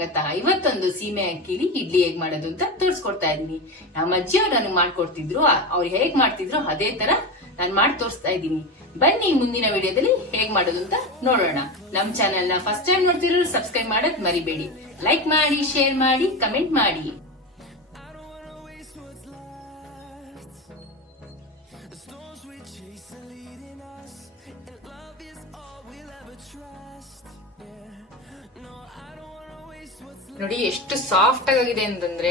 ಆಗತ್ತಾ? ಇವತ್ತೊಂದು ಸೀಮೆ ಅಕ್ಕಿಲಿ ಇಡ್ಲಿ ಹೇಗ್ ಮಾಡೋದು ಅಂತ ತೋರಿಸ್ಕೊಡ್ತಾ ಇದೀನಿ. ನಮ್ಮ ಅಜ್ಜಿಯವ್ರು ನನಗೆ ಮಾಡ್ಕೊಡ್ತಿದ್ರು, ಅವ್ರು ಹೇಗ್ ಮಾಡ್ತಿದ್ರು ಅದೇ ತರ ನಾನು ಮಾಡಿ ತೋರಿಸ್ತಾ ಇದ್ದೀನಿ. ಬನ್ನಿ ಮುಂದಿನ ವಿಡಿಯೋದಲ್ಲಿ ಹೇಗ್ ಮಾಡೋದು ಅಂತ ನೋಡೋಣ. ನಮ್ ಚಾನೆಲ್ ನ ಫಸ್ಟ್ ಟೈಮ್ ನೋಡ್ತಿರೋರು ಸಬ್ಸ್ಕ್ರೈಬ್ ಮಾಡೋದ್ ಮರಿಬೇಡಿ. ಲೈಕ್ ಮಾಡಿ, ಶೇರ್ ಮಾಡಿ, ಕಮೆಂಟ್ ಮಾಡಿ. ನೋಡಿ ಎಷ್ಟು ಸಾಫ್ಟ್ ಆಗಿದೆ ಅಂತಂದ್ರೆ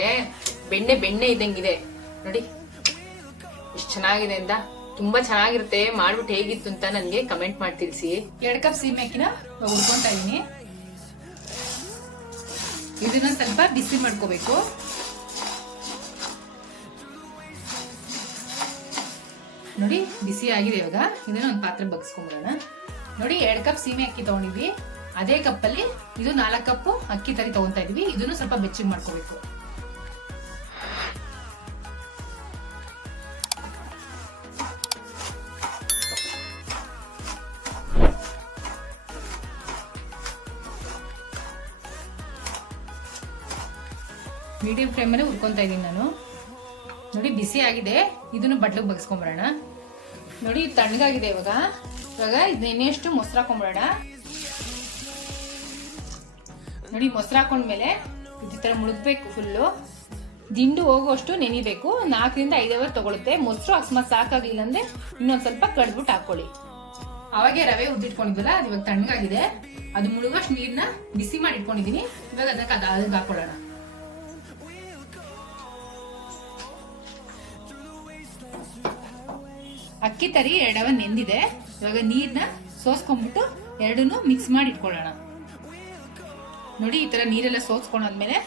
ಬೆಣ್ಣೆ ಬೆಣ್ಣೆ ಇದ್ದಂಗಿದೆ. ನೋಡಿ ಎಷ್ಟು ಚೆನ್ನಾಗಿದೆ ಅಂತ. ತುಂಬಾ ಚೆನ್ನಾಗಿರುತ್ತೆ. ಮಾಡ್ಬಿಟ್ಟು ಹೇಗಿತ್ತು ಅಂತ ನನ್ಗೆ ಕಮೆಂಟ್ ಮಾಡಿ ತಿಳಿಸಿ. 2 ಕಪ್ ಸೀಮೆ ಅಕ್ಕಿನ ಹುರ್ಕೊಂತಾ ಇದೀನಿ. ಇದನ್ನ ಸ್ವಲ್ಪ ಬಿಸಿ ಮಾಡ್ಕೋಬೇಕು. ನೋಡಿ ಬಿಸಿ ಆಗಿದೆ. ಇವಾಗ ಇದನ್ನ ಒಂದು ಪಾತ್ರೆ ಬಗ್ಸ್ಕೊಂಡ್ಬಿಡೋಣ. ನೋಡಿ 2 ಕಪ್ ಸೀಮೆ ಅಕ್ಕಿ ತಗೊಂಡಿದ್ವಿ. ಅದೇ ಕಪ್ಪಲ್ಲಿ ಇದು 4 ಕಪ್ ಅಕ್ಕಿ ತರಿ ತಗೊಂತಾ ಇದೀವಿ. ಇದನ್ನು ಸ್ವಲ್ಪ ಬೆಚ್ಚಗೆ ಮಾಡ್ಕೋಬೇಕು. ಮೀಡಿಯಂ ಫ್ಲೇಮ್ ಅಲ್ಲಿ ಹುರ್ಕೊಂತಾ ಇದೀನಿ ನಾನು. ನೋಡಿ ಬಿಸಿ ಆಗಿದೆ. ಇದನ್ನು ಬಟ್ಲಿಗೆ ಬಗ್ಸ್ಕೊಂಡ್ಬಿಡೋಣ. ನೋಡಿ ತಣ್ಣಗಾಗಿದೆ. ಇವಾಗ ಇದು ನೆನೆಯಷ್ಟು ಮೊಸರು ಹಾಕೊಂಡ್ಬಿಡೋಣ. ನೋಡಿ ಮೊಸರು ಹಾಕೊಂಡ್ಮೇಲೆ ಈ ತರ ಮುಳುಗ್ಬೇಕು. ಫುಲ್ಲು ದಿಂಡು ಹೋಗುವಷ್ಟು ನೆನಿಬೇಕು. 4 ರಿಂದ 5 ಅವರ್ ತಗೊಳುತ್ತೆ. ಮೊಸರು ಅಕಸ್ಮಾತ್ ಸಾಕಾಗ್ಲಿಲ್ಲ ಅಂದ್ರೆ ಇನ್ನೊಂದ್ ಸ್ವಲ್ಪ ಕಡ್ಬಿಟ್ಟು ಹಾಕೊಳ್ಳಿ. ಅವಾಗೆ ರವೆ ಉದ್ದಿಟ್ಕೊಂಡಿದ್ವಲ್ಲ, ಅದು ಇವಾಗ ತಣ್ಣಗಾಗಿದೆ. ಅದು ಮುಳುಗಷ್ಟು ನೀರ್ನ ಬಿಸಿ ಮಾಡಿ ಇಟ್ಕೊಂಡಿದೀನಿ. ಇವಾಗ ಅದಕ್ಕೆ ಹಾಕೊಳ್ಳೋಣ. ಅಕ್ಕಿ ತರಿ 2 ಅವರ್ ನೆಂದಿದೆ. ಇವಾಗ ನೀರ್ನ ಸೋಸ್ಕೊಂಡ್ಬಿಟ್ಟು ಎರಡನ್ನೂ ಮಿಕ್ಸ್ ಮಾಡಿ ಇಟ್ಕೊಳ್ಳೋಣ. ನೋಡಿ ಈ ತರ ನೀರೆಲ್ಲ ಸೋಸ್ಕೊಂಡಾದ್ಮೇಲೆ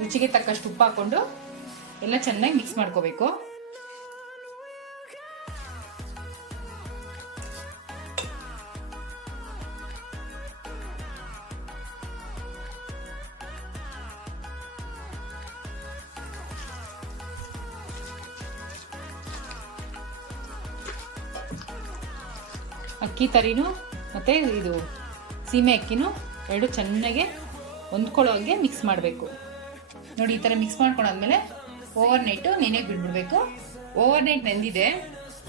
ರುಚಿಗೆ ತಕ್ಕಷ್ಟು ಉಪ್ಪು ಹಾಕೊಂಡು ಎಲ್ಲ ಚೆನ್ನಾಗಿ ಮಿಕ್ಸ್ ಮಾಡ್ಕೋಬೇಕು. ಅಕ್ಕಿ ತರಿನೂ ಮತ್ತೆ ಇದು ಸೀಮೆ ಅಕ್ಕಿನೂ ಎರಡು ಚೆನ್ನಾಗಿ ಹೊಂದ್ಕೊಳ್ಳೋ ಹಾಗೆ ಮಿಕ್ಸ್ ಮಾಡಬೇಕು. ನೋಡಿ ಈ ಥರ ಮಿಕ್ಸ್ ಮಾಡ್ಕೊಂಡಾದ್ಮೇಲೆ ಓವರ್ ನೈಟು ನೆನೆಗೆ ಬಿಡ್ಬಿಡ್ಬೇಕು. ಓವರ್ ನೈಟ್ ನೆಂದಿದೆ.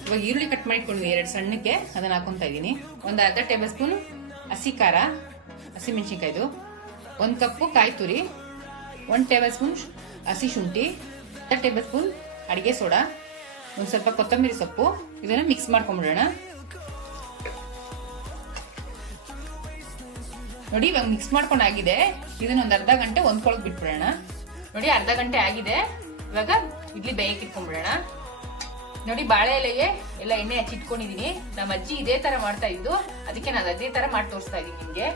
ಇವಾಗ ಈರುಳ್ಳಿ ಕಟ್ ಮಾಡಿಟ್ಕೊಂಡ್ವಿ 2 ಸಣ್ಣಕ್ಕೆ, ಅದನ್ನು ಹಾಕೊತಾ ಇದ್ದೀನಿ. ಒಂದು ಅರ್ಧ ಟೇಬಲ್ ಸ್ಪೂನ್ ಹಸಿ ಖಾರ, ಹಸಿಮೆಣಸಿನ್ಕಾಯ್ದು, 1 ಕಪ್ಪು ಕಾಯಿ ತುರಿ, 1 ಟೇಬಲ್ ಸ್ಪೂನ್ ಹಸಿ ಶುಂಠಿ, 1 ಟೇಬಲ್ ಸ್ಪೂನ್ ಅಡುಗೆ ಸೋಡಾ, ಒಂದು ಸ್ವಲ್ಪ ಕೊತ್ತಂಬರಿ ಸೊಪ್ಪು. ಇದನ್ನು ಮಿಕ್ಸ್ ಮಾಡ್ಕೊಂಡ್ಬಿಡೋಣ. ನೋಡಿ ಇವಾಗ ಮಿಕ್ಸ್ ಮಾಡ್ಕೊಂಡಾಗಿದೆ. ಇದನ್ನ ಒಂದು ಅರ್ಧ ಗಂಟೆ ಹೊಂದ್ಕೊಳಕ್ ಬಿಟ್ಬಿಡೋಣ. ನೋಡಿ ಅರ್ಧ ಗಂಟೆ ಆಗಿದೆ. ಇವಾಗ ಇಡ್ಲಿ ಬೇಯಕ್ಕೆ ಇಟ್ಕೊಂಡ್ಬಿಡೋಣ. ನೋಡಿ ಬಾಳೆ ಎಲೆಗೆ ಎಲ್ಲ ಎಣ್ಣೆ ಹಚ್ಚಿಟ್ಕೊಂಡಿದೀನಿ. ನಮ್ಮ ಅಜ್ಜಿ ಇದೇ ತರ ಮಾಡ್ತಾ ಇದ್ದು, ಅದಕ್ಕೆ ನಾನು ಅದೇ ತರ ಮಾಡಿ ತೋರಿಸ್ತಾ ಇದೀನಿ ನಿಮ್ಗೆ.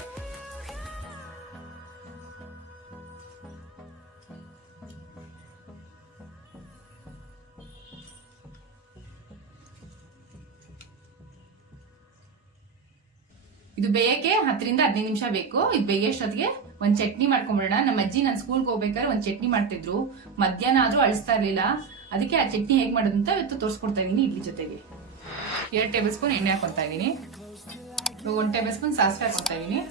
ಇದು ಬೇಯಕ್ಕೆ 10 ರಿಂದ 15 ನಿಮಿಷ ಬೇಕು. ಇದು ಬೇಯಷ್ಟೊತ್ತಿಗೆ ಒಂದ್ ಚಟ್ನಿ ಮಾಡ್ಕೊಂಡ್ಬಿಡೋಣ. ನಮ್ಮ ಅಜ್ಜಿ ನಾನು ಸ್ಕೂಲ್ಗೆ ಹೋಗ್ಬೇಕಾದ್ರೆ ಒಂದ್ ಚಟ್ನಿ ಮಾಡ್ತಿದ್ರು. ಮಧ್ಯಾಹ್ನ ಆದ್ರೂ ಅಳಿಸ್ತಾ ಇರ್ಲಿಲ್ಲ. ಅದಕ್ಕೆ ಆ ಚಟ್ನಿ ಹೇಗ್ ಮಾಡೋದು ಅಂತ ಇವತ್ತು ತೋರಿಸ್ಕೊಡ್ತಾ ಇದೀನಿ. ಇಡ್ಲಿ ಜೊತೆಗೆ 2 ಟೇಬಲ್ ಸ್ಪೂನ್ ಎಣ್ಣೆ ಹಾಕೊತಾ ಇದೀನಿ. 1 ಟೇಬಲ್ ಸ್ಪೂನ್ ಸಾಸಿವೆ ಹಾಕೊತಾ ಇದೀನಿ.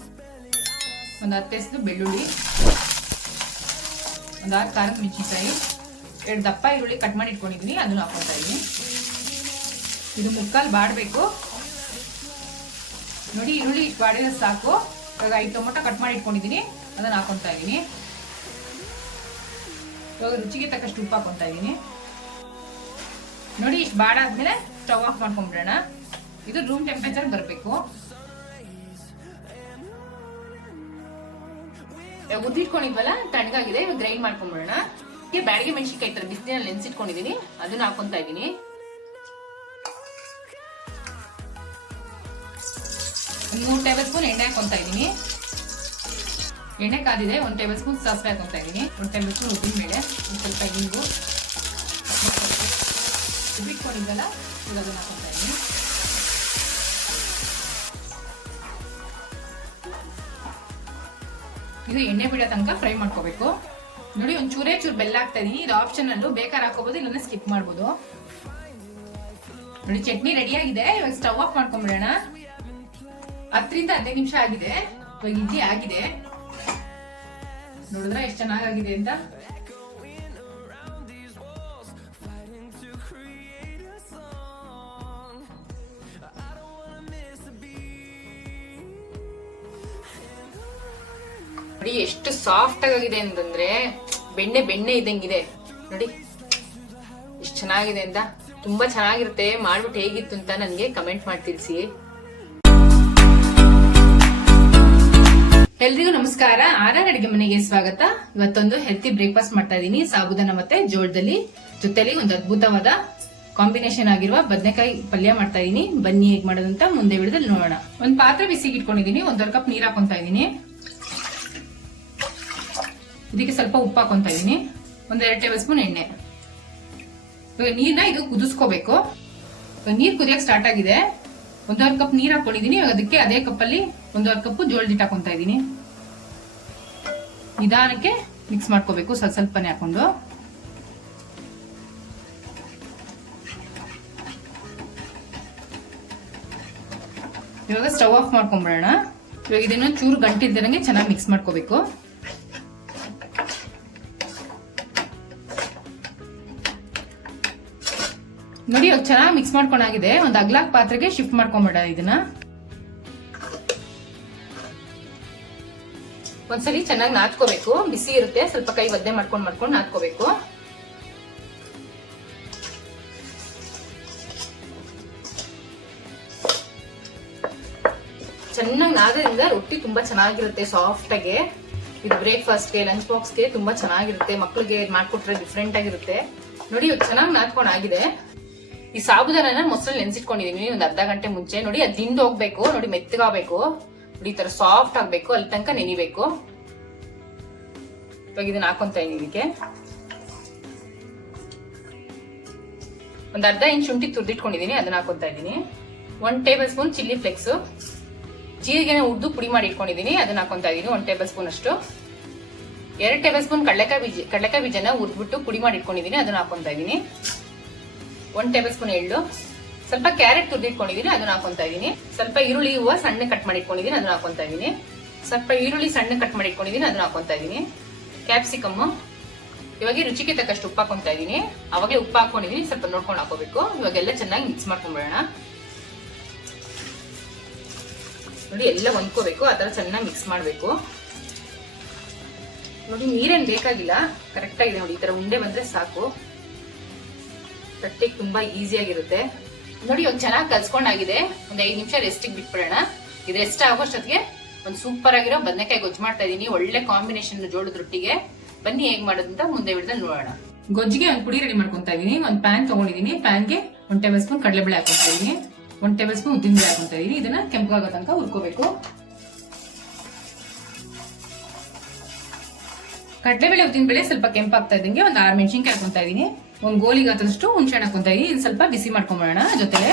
ಒಂದು 10 ಎಸಳು ಬೆಳ್ಳುಳ್ಳಿ, ಒಂದು 6 ಖಾರದ ಮೆಣಸಿನಕಾಯಿ, 2 ದಪ್ಪ ಈರುಳ್ಳಿ ಕಟ್ ಮಾಡಿ ಇಟ್ಕೊಂಡಿದೀನಿ, ಅದನ್ನು ಹಾಕೊತಾ ಇದೀನಿ. ಇದು ಮುಕ್ಕಾಲು ಬಾಡಬೇಕು. ನೋಡಿ ಈರುಳ್ಳಿ ಇಷ್ಟು ಬಾಡಿದ್ರೆ ಸಾಕು. ಇವಾಗ 5 ಟೊಮೊಟೊ ಕಟ್ ಮಾಡಿ ಇಟ್ಕೊಂಡಿದೀನಿ, ಅದನ್ನ ಹಾಕೊಂತಾ ಇದೀನಿ. ಇವಾಗ ರುಚಿಗೆ ತಕ್ಕಷ್ಟು ಉಪ್ಪು ಹಾಕೊಂತಾ ಇದೀನಿ. ನೋಡಿ ಇಷ್ಟು ಬಾಡಾದ್ಮೇಲೆ ಸ್ಟವ್ ಆಫ್ ಮಾಡ್ಕೊಂಡ್ಬಿಡೋಣ. ಇದು ರೂಮ್ ಟೆಂಪರೇಚರ್ ಬರಬೇಕು. ಉದ್ದಿಟ್ಕೊಂಡಿದ್ವಲ್ಲ ತಣ್ಣಗಾಗಿದೆ. ಇವಾಗ ಗ್ರೈಂಡ್ ಮಾಡ್ಕೊಂಡ್ಬಿಡೋಣ. ಬ್ಯಾಡಿಗೆ ಮೆಣಸಿನಕಾಯಿ ತರ ಬಿಸಿಲಿನಲ್ಲಿ ನೆನ್ಸಿಟ್ಕೊಂಡಿದೀನಿ, ಅದನ್ನ ಹಾಕೊಂತಾ ಇದೀನಿ. 3 ಟೇಬಲ್ ಸ್ಪೂನ್ ಎಣ್ಣೆ ಹಾಕೊಂತಾ ಇದೀನಿ. ಎಣ್ಣೆ ಕಾದಿದೆ. 1 ಟೇಬಲ್ ಸ್ಪೂನ್ ಸಾಸಿವೆ ಹಾಕೊಂತಾ ಇದೀನಿ. 1 ಟೇಬಲ್ ಸ್ಪೂನ್ ಉದ್ದಿನ ಬೇಳೆ, ಒಂದು ಸ್ವಲ್ಪ ಹಿಂಗು, ಬಿಟ್ಕೊಂಡಿದ್ದಲ್ಲ ಅದನ್ನ ಹಾಕೊಂತಾ ಇದೀನಿ. ಇದು ಎಣ್ಣೆ ಬಿಡೋ ತನಕ ಫ್ರೈ ಮಾಡ್ಕೋಬೇಕು. ನೋಡಿ ಒಂದು ಚೂರೇ ಚೂರು ಬೆಲ್ಲ ಹಾಕ್ತಾ ಇದೀನಿ. ಇದು ಆಪ್ಷನಲ್, ಬೇಕಾದ್ರೆ ಹಾಕೋಬಹುದು, ಇಲ್ಲಂದ್ರೆ ಸ್ಕಿಪ್ ಮಾಡ್ಬೋದು. ನೋಡಿ ಚಟ್ನಿ ರೆಡಿ ಆಗಿದೆ. ಇವಾಗ ಸ್ಟವ್ ಆಫ್ ಮಾಡ್ಕೊಂಡ್ಬಿಡೋಣ. 10 ರಿಂದ 15 ನಿಮಿಷ ಆಗಿದೆ. ಇವಾಗ ಇಡ್ಲಿ ಆಗಿದೆ. ನೋಡಿದ್ರೆ ಎಷ್ಟು ಚೆನ್ನಾಗಿದೆ ಅಂತ. ನೋಡಿ ಎಷ್ಟು ಸಾಫ್ಟ್ ಆಗಿದೆ ಅಂತಂದ್ರೆ ಬೆಣ್ಣೆ ಬೆಣ್ಣೆ ಇದ್ದಂಗಿದೆ ನೋಡಿ, ಎಷ್ಟು ಚೆನ್ನಾಗಿದೆ ಅಂತ. ತುಂಬಾ ಚೆನ್ನಾಗಿರುತ್ತೆ. ಮಾಡ್ಬಿಟ್ಟು ಹೇಗಿತ್ತು ಅಂತ ನನ್ಗೆ ಕಮೆಂಟ್ ಮಾಡಿ ತಿಳಿಸಿ. ಎಲ್ರಿಗೂ ನಮಸ್ಕಾರ. ಆರ್ಆರ್ ಅಡಿಗೆ ಮನೆಗೆ ಸ್ವಾಗತ. ಇವತ್ತೊಂದು ಹೆಲ್ತಿ ಬ್ರೇಕ್ಫಾಸ್ಟ್ ಮಾಡ್ತಾ ಇದೀನಿ. ಸಾಬುದಾನ ಮತ್ತೆ ಜೋಳದಲ್ಲಿ ಜೊತೆಲಿ ಒಂದು ಅದ್ಭುತವಾದ ಕಾಂಬಿನೇಷನ್ ಆಗಿರುವ ಬದನೆಕಾಯಿ ಪಲ್ಯ ಮಾಡ್ತಾ ಇದೀನಿ. ಬನ್ನಿ ಹೇಗ್ ಮಾಡೋದಂತ ಮುಂದೆ ವಿಡಿಯೋದಲ್ಲಿ ನೋಡೋಣ. ಒಂದ್ ಪಾತ್ರೆ ಬಿಸಿಗೆ ಇಟ್ಕೊಂಡಿದೀನಿ. 1.5 ಕಪ್ ನೀರ್ ಹಾಕೊಂತಾ ಇದೀನಿ. ಇದಕ್ಕೆ ಸ್ವಲ್ಪ ಉಪ್ಪು ಹಾಕೊಂತಾ ಇದೀನಿ. 1-2 ಟೇಬಲ್ ಸ್ಪೂನ್ ಎಣ್ಣೆ. ಇವಾಗ ನೀರ್ನ ಇದು ಕುದಿಸ್ಕೋಬೇಕು. ನೀರ್ ಕುದಿಯಕ್ ಸ್ಟಾರ್ಟ್ ಆಗಿದೆ. 1.5 ಕಪ್ ನೀರ್ ಹಾಕೊಂಡಿದೀನಿ. ಇವಾಗ ಅದಕ್ಕೆ ಅದೇ ಕಪ್ಪಲ್ಲಿ 1.5 ಕಪ್ ಜೋಳದ ಹಿಟ್ಟು ಹಾಕೊಂತಾ ಇದೀನಿ. ನಿಧಾನಕ್ಕೆ ಮಿಕ್ಸ್ ಮಾಡ್ಕೋಬೇಕು, ಸ್ವಲ್ಪನೇ ಹಾಕೊಂಡು. ಇವಾಗ ಸ್ಟವ್ ಆಫ್ ಮಾಡ್ಕೊಂಡ್ಬಿಡೋಣ. ಇವಾಗ ಇದನ್ನ ಚೂರು ಗಂಟಿಲ್ದಂಗೆ ಚೆನ್ನಾಗಿ ಮಿಕ್ಸ್ ಮಾಡ್ಕೋಬೇಕು. ನೋಡಿ ಇವಾಗ ಚೆನ್ನಾಗಿ ಮಿಕ್ಸ್ ಮಾಡ್ಕೊಂಡಾಗಿದೆ. ಒಂದು ಅಗ್ಲಾಕ್ ಪಾತ್ರೆಗೆ ಶಿಫ್ಟ್ ಮಾಡ್ಕೊಂಡ್ಬಿಡ. ಇದನ್ನ ಒಂದ್ಸಲಿ ಚೆನ್ನಾಗಿ ನಾದ್ಕೋಬೇಕು. ಬಿಸಿ ಇರುತ್ತೆ, ಸ್ವಲ್ಪ ಕೈ ಒದ್ದೆ ಮಾಡ್ಕೊಂಡು ನಾದ್ಕೋಬೇಕು. ಚೆನ್ನಾಗಿ ನಾದ್ರಿಂದ ರೊಟ್ಟಿ ತುಂಬಾ ಚೆನ್ನಾಗಿರುತ್ತೆ, ಸಾಫ್ಟ್ ಆಗಿ. ಇದು ಬ್ರೇಕ್ಫಾಸ್ಟ್ಗೆ, ಲಂಚ್ ಬಾಕ್ಸ್ಗೆ ತುಂಬಾ ಚೆನ್ನಾಗಿರುತ್ತೆ. ಮಕ್ಳಿಗೆ ಮಾಡ್ಕೊಟ್ರೆ ಡಿಫ್ರೆಂಟ್ ಆಗಿರುತ್ತೆ. ನೋಡಿ ಇವಾಗ ಚೆನ್ನಾಗಿ ನಾದ್ಕೊಂಡಾಗಿದೆ. ಈ ಸಾಬುದಾನ ಮೊಸರಲ್ಲಿ ನೆನ್ಸಿಟ್ಕೊಂಡಿದೀನಿ ಒಂದು ಅರ್ಧ ಗಂಟೆ ಮುಂಚೆ. ನೋಡಿ ಅದು ದಿಂಡು ಹೋಗ್ಬೇಕು. ನೋಡಿ ಮೆತ್ತಗಾಗಬೇಕು. ನೋಡಿ ಈ ತರ ಸಾಫ್ಟ್ ಆಗ್ಬೇಕು. ಅಲ್ಲಿ ತನಕ ನೆನಿಬೇಕು. ಇವಾಗ ಇದನ್ನ ಹಾಕೊಂತ ಇದೀನಿ. ಇದಕ್ಕೆ ಒಂದ್ ಅರ್ಧ ಇಂಚ್ ಶುಂಠಿ ತುರ್ದಿಟ್ಕೊಂಡಿದೀನಿ, ಅದನ್ನ ಹಾಕೊಂತ ಇದೀನಿ. 1 ಟೇಬಲ್ ಸ್ಪೂನ್ ಚಿಲ್ಲಿ ಫ್ಲೆಕ್ಸ್, ಜೀರಿಗೆನ ಉರ್ದು ಪುಡಿ ಮಾಡಿ ಇಟ್ಕೊಂಡಿದೀನಿ, ಅದನ್ನ ಹಾಕೊಂತ ಇದೀನಿ. 1 ಟೇಬಲ್ ಸ್ಪೂನ್ ಅಷ್ಟು. 2 ಟೇಬಲ್ ಸ್ಪೂನ್ ಕಡಲೆಕಾಯಿ ಬೀಜನ ಉರ್ದ್ಬಿಟ್ಟು ಪುಡಿ ಮಾಡಿ ಇಟ್ಕೊಂಡಿದೀನಿ, ಅದನ್ನ ಹಾಕೊಂತ ಇದೀನಿ. 1 ಟೇಬಲ್ ಸ್ಪೂನ್ ಎಳ್ಳು, ಸ್ವಲ್ಪ ಕ್ಯಾರೆಟ್ ತುರ್ದಿಟ್ಕೊಂಡಿದೀನಿ, ಅದನ್ನ ಹಾಕೊಂತ ಇದೀನಿ. ಸ್ವಲ್ಪ ಈರುಳ್ಳಿ ಹೂವು ಸಣ್ಣ ಕಟ್ ಮಾಡಿ ಇಟ್ಕೊಂಡಿದೀನಿ, ಅದನ್ನ ಹಾಕೊಂತ ಇದೀನಿ. ಸ್ವಲ್ಪ ಈರುಳ್ಳಿ ಸಣ್ಣ ಕಟ್ ಮಾಡಿ ಇಟ್ಕೊಂಡಿದೀನಿ, ಅದನ್ನ ಹಾಕೊಂತ ಇದೀನಿ. ಕ್ಯಾಪ್ಸಿಕಮ್, ಇವಾಗ ರುಚಿಗೆ ತಕ್ಕಷ್ಟು ಉಪ್ಪು ಹಾಕೊಂತ ಇದೀನಿ. ಅವಾಗಲೇ ಉಪ್ಪು ಹಾಕೊಂಡಿದೀನಿ, ಸ್ವಲ್ಪ ನೋಡ್ಕೊಂಡು ಹಾಕೋಬೇಕು. ಇವಾಗೆಲ್ಲ ಚೆನ್ನಾಗಿ ಮಿಕ್ಸ್ ಮಾಡ್ಕೊಂಡ್ಬಿಡೋಣ. ನೋಡಿ ಎಲ್ಲ ಹೊಂದ್ಕೋಬೇಕು, ಆ ತರ ಚೆನ್ನಾಗಿ ಮಿಕ್ಸ್ ಮಾಡ್ಬೇಕು. ನೋಡಿ ನೀರೇನ್ ಬೇಕಾಗಿಲ್ಲ, ಕರೆಕ್ಟ್ ಆಗಿದೆ. ನೋಡಿ ಈ ತರ ಉಂಡೆ ಬಂದ್ರೆ ಸಾಕು. ತಟ್ಟೆಗೆ ತುಂಬಾ ಈಸಿ ಆಗಿರುತ್ತೆ. ನೋಡಿ ಇವಾಗ ಚೆನ್ನಾಗಿ ಕಲ್ಸ್ಕೊಂಡಾಗಿದೆ. ಒಂದ್ 5 ನಿಮಿಷ ರೆಸ್ಟಿಗೆ ಬಿಟ್ಬಿಡೋಣ. ಇದು ರೆಸ್ಟ್ ಆಗೋಷ್ಟೊತ್ತಿಗೆ ಒಂದು ಸೂಪರ್ ಆಗಿರೋ ಬದನೆಕಾಯಿ ಗೊಜ್ಜು ಮಾಡ್ತಾ ಇದೀನಿ. ಒಳ್ಳೆ ಕಾಂಬಿನೇಷನ್ ಜೋಳದ ರೊಟ್ಟಿಗೆ. ಬನ್ನಿ ಹೇಗ್ ಮಾಡೋದಂತ ಮುಂದೆ ವಿಡಿಯೋದಲ್ಲಿ ನೋಡೋಣ. ಗೊಜ್ಜಿಗೆ ಒಂದು ಪುಡಿ ರೆಡಿ ಮಾಡ್ಕೊಂತಾ ಇದೀನಿ. ಒಂದು ಪ್ಯಾನ್ ತಗೊಂಡಿದೀನಿ. ಪ್ಯಾನ್ಗೆ 1 ಟೇಬಲ್ ಸ್ಪೂನ್ ಕಡಲೆಬೇಳೆ ಹಾಕೊಂತಾ ಇದೀನಿ. 1 ಟೇಬಲ್ ಸ್ಪೂನ್ ಉದ್ದಿನಬೇಳೆ ಹಾಕೊಂತಾ ಇದೀನಿ. ಇದನ್ನ ಕೆಂಪಾಗೋ ತನಕ ಹುರ್ಕೋಬೇಕು. ಕಡಲೆಬೇಳೆ ಉದ್ದಿನಬೇಳೆ ಸ್ವಲ್ಪ ಕೆಂಪಾಗ್ತಾ ಇದ್ದಂಗೆ ಒಂದು 6 ಮೆಣಸಿನ್ಕಾಯಿ ಹಾಕೊಂತಾ ಇದೀನಿ. ಒಂದು ಗೋಲಿಗೆ ಹಾಕಿದಷ್ಟು ಹುಣಸೆ ಹಣ್ಣು ಹಾಕೊಂತಾ ಇದೀನಿ. ಇದು ಸ್ವಲ್ಪ ಬಿಸಿ ಮಾಡ್ಕೊಂಡ್ಬಿಡೋಣ ಜೊತೆಲೆ.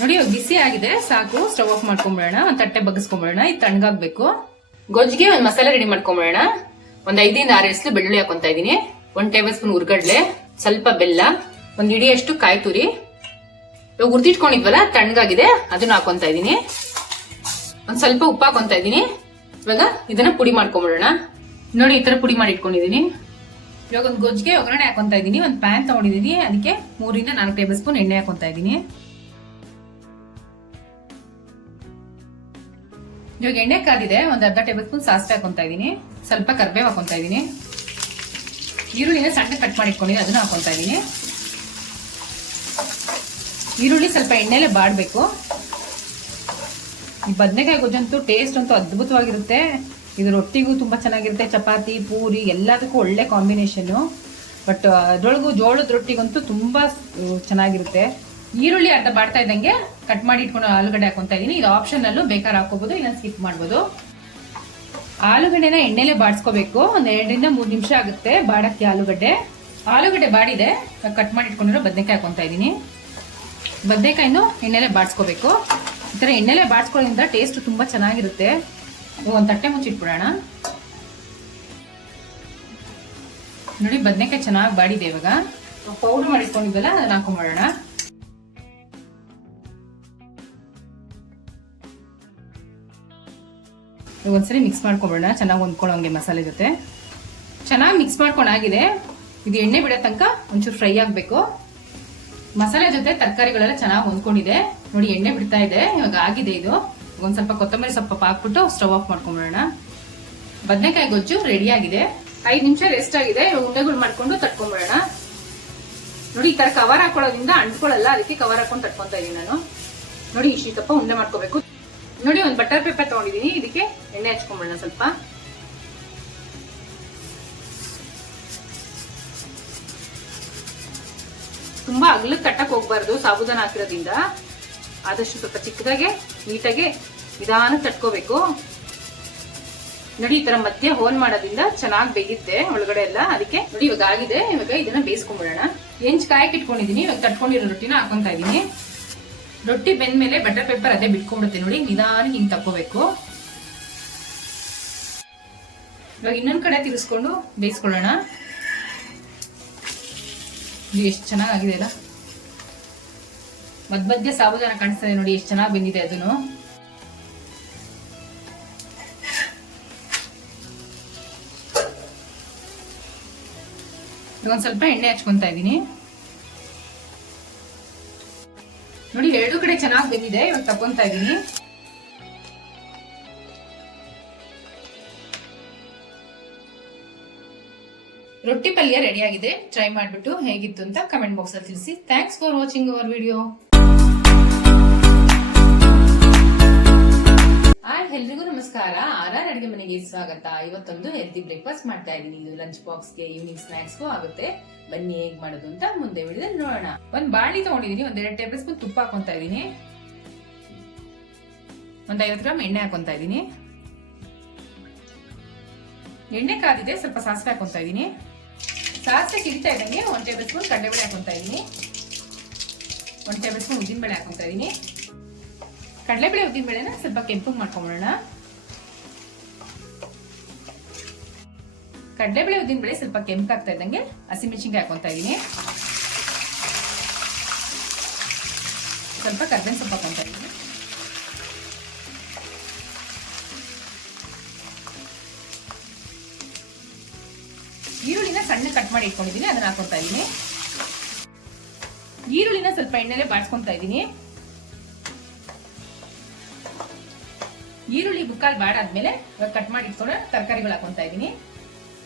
ನೋಡಿ ಇವಾಗ ಬಿಸಿ ಆಗಿದೆ, ಸಾಕು. ಸ್ಟವ್ ಆಫ್ ಮಾಡ್ಕೊಂಡ್ಬಿಡೋಣ. ಒಂದು ತಟ್ಟೆ ಬಗ್ಗಿಸ್ಕೊಂಡ್ಬಿಡೋಣ. ಇದು ತಣ್ಣಗಾಗ್ಬೇಕು. ಗೊಜ್ಜಿಗೆ ಒಂದು ಮಸಾಲೆ ರೆಡಿ ಮಾಡ್ಕೊಂಡ್ಬಿಡೋಣ. ಒಂದು 5-6 ಎಸಳು ಬೆಳ್ಳುಳ್ಳಿ ಹಾಕೊಂತಾ ಇದೀನಿ. 1 ಟೇಬಲ್ ಸ್ಪೂನ್ ಹುರ್ಗಡ್ಲೆ, ಸ್ವಲ್ಪ ಬೆಲ್ಲ, ಒಂದು ಇಡಿಯಷ್ಟು ಕಾಯಿ ತುರಿ. ಇವಾಗ ಹುರ್ದಿಟ್ಕೊಂಡಿದ್ವಲ್ಲ ತಣ್ಣಗಾಗಿದೆ, ಅದನ್ನ ಹಾಕೊಂತಾ ಇದೀನಿ. ಒಂದ್ ಸ್ವಲ್ಪ ಉಪ್ಪು ಹಾಕೊಂತಾ ಇದೀನಿ. ಇವಾಗ ಇದನ್ನ ಪುಡಿ ಮಾಡ್ಕೊಂಡ್ಬಿಡೋಣ. ನೋಡಿ ಈ ತರ ಪುಡಿ ಮಾಡಿ ಇಟ್ಕೊಂಡಿದೀನಿ. ಇವಾಗ ಒಂದು ಗೊಜ್ಜಿಗೆ ಒಗ್ಗರಣೆ ಹಾಕೊಂತಾ ಇದೀನಿ. ಒಂದು ಪ್ಯಾನ್ ತಗೊಂಡಿದೀನಿ, ಅದಕ್ಕೆ 3-4 ಟೇಬಲ್ ಸ್ಪೂನ್ ಎಣ್ಣೆ ಹಾಕೊಂತಾ ಇದೀನಿ. ಇವಾಗ ಎಣ್ಣೆ ಕಾದಿದೆ. ಒಂದು ಅರ್ಧ ಟೇಬಲ್ ಸ್ಪೂನ್ ಸಾಸಿವೆ ಹಾಕೊಂತಾ ಇದೀನಿ. ಸ್ವಲ್ಪ ಕರ್ಬೇವು ಹಾಕೊಂತಾ ಇದೀನಿ. ಈರುಳ್ಳಿನ ಸಣ್ಣ ಕಟ್ ಮಾಡಿ ಇಟ್ಕೊಂಡಿದ್ದೀನಿ, ಅದನ್ನ ಹಾಕೊಂತಾ ಇದೀನಿ. ಈರುಳ್ಳಿ ಸ್ವಲ್ಪ ಎಣ್ಣೆಲೆ ಬಾಡ್ಬೇಕು. ಈ ಬದನೆಕಾಯಿ ಗೊಜ್ಜಂತೂ ಟೇಸ್ಟ್ ಅಂತೂ ಅದ್ಭುತವಾಗಿರುತ್ತೆ. ಇದು ರೊಟ್ಟಿಗೂ ತುಂಬಾ ಚೆನ್ನಾಗಿರುತ್ತೆ, ಚಪಾತಿ, ಪೂರಿ ಎಲ್ಲದಕ್ಕೂ ಒಳ್ಳೆ ಕಾಂಬಿನೇಷನ್. ಬಟ್ ಅದ್ರೊಳಗೂ ಜೋಳದ ರೊಟ್ಟಿಗಂತೂ ತುಂಬಾ ಚೆನ್ನಾಗಿರುತ್ತೆ. ಈರುಳ್ಳಿ ಅರ್ಧ ಬಾಡ್ತಾ ಇದ್ದಂಗೆ ಕಟ್ ಮಾಡಿ ಇಟ್ಕೊಂಡು ಆಲೂಗಡ್ಡೆ ಹಾಕೊಂತಾ ಇದೀನಿ. ಇದು ಆಪ್ಷನ್ ಅಲ್ಲೂ ಬೇಕಾದ್ರೆ ಹಾಕೋಬಹುದು, ಇಲ್ಲ ಸ್ಕಿಪ್ ಮಾಡ್ಬೋದು. ಆಲೂಗಡ್ಡೆನ ಎಣ್ಣೆಲೆ ಬಾಡಿಸ್ಕೋಬೇಕು. ಒಂದು 2-3 ನಿಮಿಷ ಆಗುತ್ತೆ ಬಾಡಕ್ಕೆ ಆಲೂಗಡ್ಡೆ ಬಾಡಿದೆ. ಕಟ್ ಮಾಡಿ ಇಟ್ಕೊಂಡಿರೋ ಬದನೆಕಾಯಿ ಹಾಕೊಂತಾ ಇದೀನಿ. ಬದನೆಕಾಯಿನೂ ಎಣ್ಣೆಲೆ ಬಾಡಿಸ್ಕೋಬೇಕು. ಈ ತರ ಎಣ್ಣೆಲೆ ಬಾಡಿಸ್ಕೊಳ್ಳೋದ್ರಿಂದ ಟೇಸ್ಟ್ ತುಂಬಾ ಚೆನ್ನಾಗಿರುತ್ತೆ. ಒಂದು ತಟ್ಟೆ ಮುಚ್ಚಿಟ್ಬಿಡೋಣ. ನೋಡಿ ಬದನೆಕಾಯಿ ಚೆನ್ನಾಗಿ ಬಾಡಿದೆ. ಇವಾಗ ಪೌಡರ್ ಮಾಡಿಟ್ಕೊಂಡಿದ್ದಲ್ಲ ಅದನ್ನ ಹಾಕೊಂಡ್ಬಿಡೋಣ. ಒಂದ್ಸರಿ ಮಿಕ್ಸ್ ಮಾಡ್ಕೊಬೇಡ, ಚೆನ್ನಾಗಿ ಹೊಂದ್ಕೊಳ್ಳೋಂಗೆ ಮಸಾಲೆ ಜೊತೆ. ಚೆನ್ನಾಗಿ ಮಿಕ್ಸ್ ಮಾಡ್ಕೊಂಡಾಗಿದೆ. ಇದು ಎಣ್ಣೆ ಬಿಡೋ ತನಕ ಒಂಚೂರು ಫ್ರೈ ಆಗಬೇಕು. ಮಸಾಲೆ ಜೊತೆ ತರಕಾರಿಗಳೆಲ್ಲ ಚೆನ್ನಾಗಿ ಹೊಂದ್ಕೊಂಡಿದೆ ನೋಡಿ, ಎಣ್ಣೆ ಬಿಡ್ತಾ ಇದೆ. ಇವಾಗ ಆಗಿದೆ ಇದು. ಒಂದ್ ಸ್ವಲ್ಪ ಕೊತ್ತಂಬರಿ ಸೊಪ್ಪು ಹಾಕ್ಬಿಟ್ಟು ಸ್ಟವ್ ಆಫ್ ಮಾಡ್ಕೊಂಬಿಡೋಣ. ಬದನೆಕಾಯಿ ಗೊಜ್ಜು ರೆಡಿ ಆಗಿದೆ. 5 ನಿಮಿಷ ರೆಸ್ಟ್ ಆಗಿದೆ. ಉಂಡೆಗಳು ಮಾಡ್ಕೊಂಡು ತಟ್ಕೊಂಬಿಡೋಣ. ನೋಡಿ, ಈ ತರ ಕವರ್ ಹಾಕೊಳ್ಳೋದ್ರಿಂದ ಅಂಟ್ಕೊಳ್ಳಲ್ಲ, ಅದಕ್ಕೆ ಕವರ್ ಹಾಕೊಂಡು ತಟ್ಕೊಂತ ಇದೀನಿ ನಾನು. ನೋಡಿ, ಇಷ್ಟಪ್ಪ ಉಂಡೆ ಮಾಡ್ಕೋಬೇಕು. ನೋಡಿ, ಒಂದು ಬಟರ್ ಪೇಪರ್ ತಗೊಂಡಿದೀನಿ. ಇದಕ್ಕೆ ಎಣ್ಣೆ ಹಚ್ಕೊಂಬಿಡೋಣ ಸ್ವಲ್ಪ. ತುಂಬಾ ಅಗಲಕ್ಕೆ ಕಟ್ಟಕ್ ಹೋಗ್ಬಾರ್ದು, ಸಾಬೂದಾನ ಹಾಕಿರೋದ್ರಿಂದ. ಆದಷ್ಟು ಸ್ವಲ್ಪ ಚಿಕ್ಕದಾಗೆ ನೀಟಾಗೆ ನಿಧಾನಕ್ಕೆ ತಟ್ಕೋಬೇಕು. ನೋಡಿ, ಈ ತರ ಮಧ್ಯ ಹೋಲ್ ಮಾಡೋದ್ರಿಂದ ಚೆನ್ನಾಗಿ ಬೇಯುತ್ತೆ ಒಳಗಡೆ ಎಲ್ಲ. ಅದಕ್ಕೆ ನೋಡಿ, ಇವಾಗ ಆಗಿದೆ. ಇವಾಗ ಇದನ್ನ ಬೇಯಿಸ್ಕೊಂಡ್ಬಿಡೋಣ. ಹೆಂಚ್ ಕಾಯಕ್ಕೆ ಇಟ್ಕೊಂಡಿದೀನಿ. ಇವಾಗ ತಟ್ಕೊಂಡಿರೋ ರೊಟ್ಟಿನ ಹಾಕೊಂತ ಇದೀನಿ. ರೊಟ್ಟಿ ಬೆಂದ್ಮೇಲೆ ಬಟರ್ ಪೇಪರ್ ಅದೇ ಬಿಟ್ಕೊಂಡ್ಬಿಡುತ್ತೆ ನೋಡಿ, ನಿಧಾನ ಹಿಂಗ್ ತಕ್ಕೋಬೇಕು. ಇವಾಗ ಇನ್ನೊಂದ್ ಕಡೆ ತಿರ್ಸ್ಕೊಂಡು ಬೇಯಿಸ್ಕೊಳ್ಳೋಣ. ಇದು ಎಷ್ಟು ಚೆನ್ನಾಗಿದೆ ಅಲ್ಲ, ಮಧ್ಯ ಸಾಬೂದಾನ ಕಾಣಿಸ್ತದೆ ನೋಡಿ, ಎಷ್ಟು ಚೆನ್ನಾಗಿ ಬೆಂದಿದೆ ಅದನ್ನು. ಒಂದ್ ಸ್ವಲ್ಪ ಎಣ್ಣೆ ಹಚ್ಕೊಂತ ಇದೀನಿ. ನೋಡಿ, 2 ಕಡೆ ಚೆನ್ನಾಗಿ ಬೆಂದಿದೆ. ಇವಾಗ ತಗೊಂತ ಇದೀನಿ. ರೊಟ್ಟಿ ಪಲ್ಯ ರೆಡಿ ಆಗಿದೆ. ಟ್ರೈ ಮಾಡ್ಬಿಟ್ಟು ಹೇಗಿತ್ತು ಅಂತ ಕಮೆಂಟ್ ಬಾಕ್ಸ್ ಅಲ್ಲಿ ತಿಳಿಸಿ. Thanks for watching our video. ಎಲ್ರಿಗೂ ನಮಸ್ಕಾರ. ಆರ್ಆರ್ ಅಡಿಗೆ ಮನೆಗೆ ಸ್ವಾಗತ. ಇವತ್ತೊಂದು ಹೆಲ್ತಿ ಬ್ರೇಕ್ಫಾಸ್ಟ್ ಮಾಡ್ತಾ ಇದೀನಿ. ಇದು ಲಂಚ್ ಬಾಕ್ಸ್ಗೆ, ಈವ್ನಿಂಗ್ ಸ್ನಾಕ್ಸ್ಗೂ ಆಗುತ್ತೆ. ಬನ್ನಿ ಹೇಗ್ ಮಾಡೋದು ಅಂತ ಮುಂದೆ ವಿಡಿಯೋದಲ್ಲಿ ನೋಡೋಣ. ಒಂದ್ ಬಾಳಿ ತಗೊಂಡಿದೀನಿ. 1-2 ಟೇಬಲ್ ಸ್ಪೂನ್ ತುಪ್ಪ ಹಾಕೊಂತ ಇದೀನಿ. 50 ಗ್ರಾಮ್ ಎಣ್ಣೆ ಹಾಕೊಂತ ಇದೀನಿ. ಎಣ್ಣೆ ಕಾದಿದೆ. ಸ್ವಲ್ಪ ಸಾಸಿವೆ ಹಾಕೊಂತ ಇದೀನಿ. ಸಾಸಿವೆ ಸಿಡಿತಾ ಇದ್ದಂಗೆ 1 ಟೇಬಲ್ ಸ್ಪೂನ್ ಕಡಲೆಬೇಳೆ ಹಾಕೊಂತ ಇದೀನಿ. 1 ಟೇಬಲ್ ಸ್ಪೂನ್ ಉದ್ದಿನಬೇಳೆ ಹಾಕೊಂತ ಇದೀನಿ. ಕಡಲೆಬೇಳೆ ಉದ್ದಿನಬೇಳೆನ ಸ್ವಲ್ಪ ಕೆಂಪು ಮಾಡ್ಕೊಂಬಿಡೋಣ. ಕಡಲೆಬೇಳೆ ಉದ್ದಿನಬೇಳೆ ಸ್ವಲ್ಪ ಕೆಂಪಾಗ್ತಾ ಇದ್ದಂಗೆ ಹಸಿಮೆಣಸಿನಕಾಯಿ ಹಾಕೊಂತ ಇದೀನಿ. ಸ್ವಲ್ಪ ಕರ್ಬೇವಿನ ಸೊಪ್ಪು ಹಾಕೊಂತ ಇದೀನಿ. ಈರುಳ್ಳಿನ ಸಣ್ಣ ಕಟ್ ಮಾಡಿ ಇಟ್ಕೊಂಡಿದೀನಿ, ಅದನ್ನ ಹಾಕೊಂತ ಇದೀನಿ. ಈರುಳ್ಳಿನ ಸ್ವಲ್ಪ ಎಣ್ಣೆಲೆ ಬಾಡ್ಸ್ಕೊಂತ ಇದೀನಿ. ಈರುಳ್ಳಿ ಮುಕ್ಕಾಲ್ ಬಾಡಾದ್ಮೇಲೆ ಇವಾಗ ಕಟ್ ಮಾಡಿ ಇಟ್ಕೊಂಡು ತರಕಾರಿಗಳು ಹಾಕೊಂತ ಇದೀನಿ.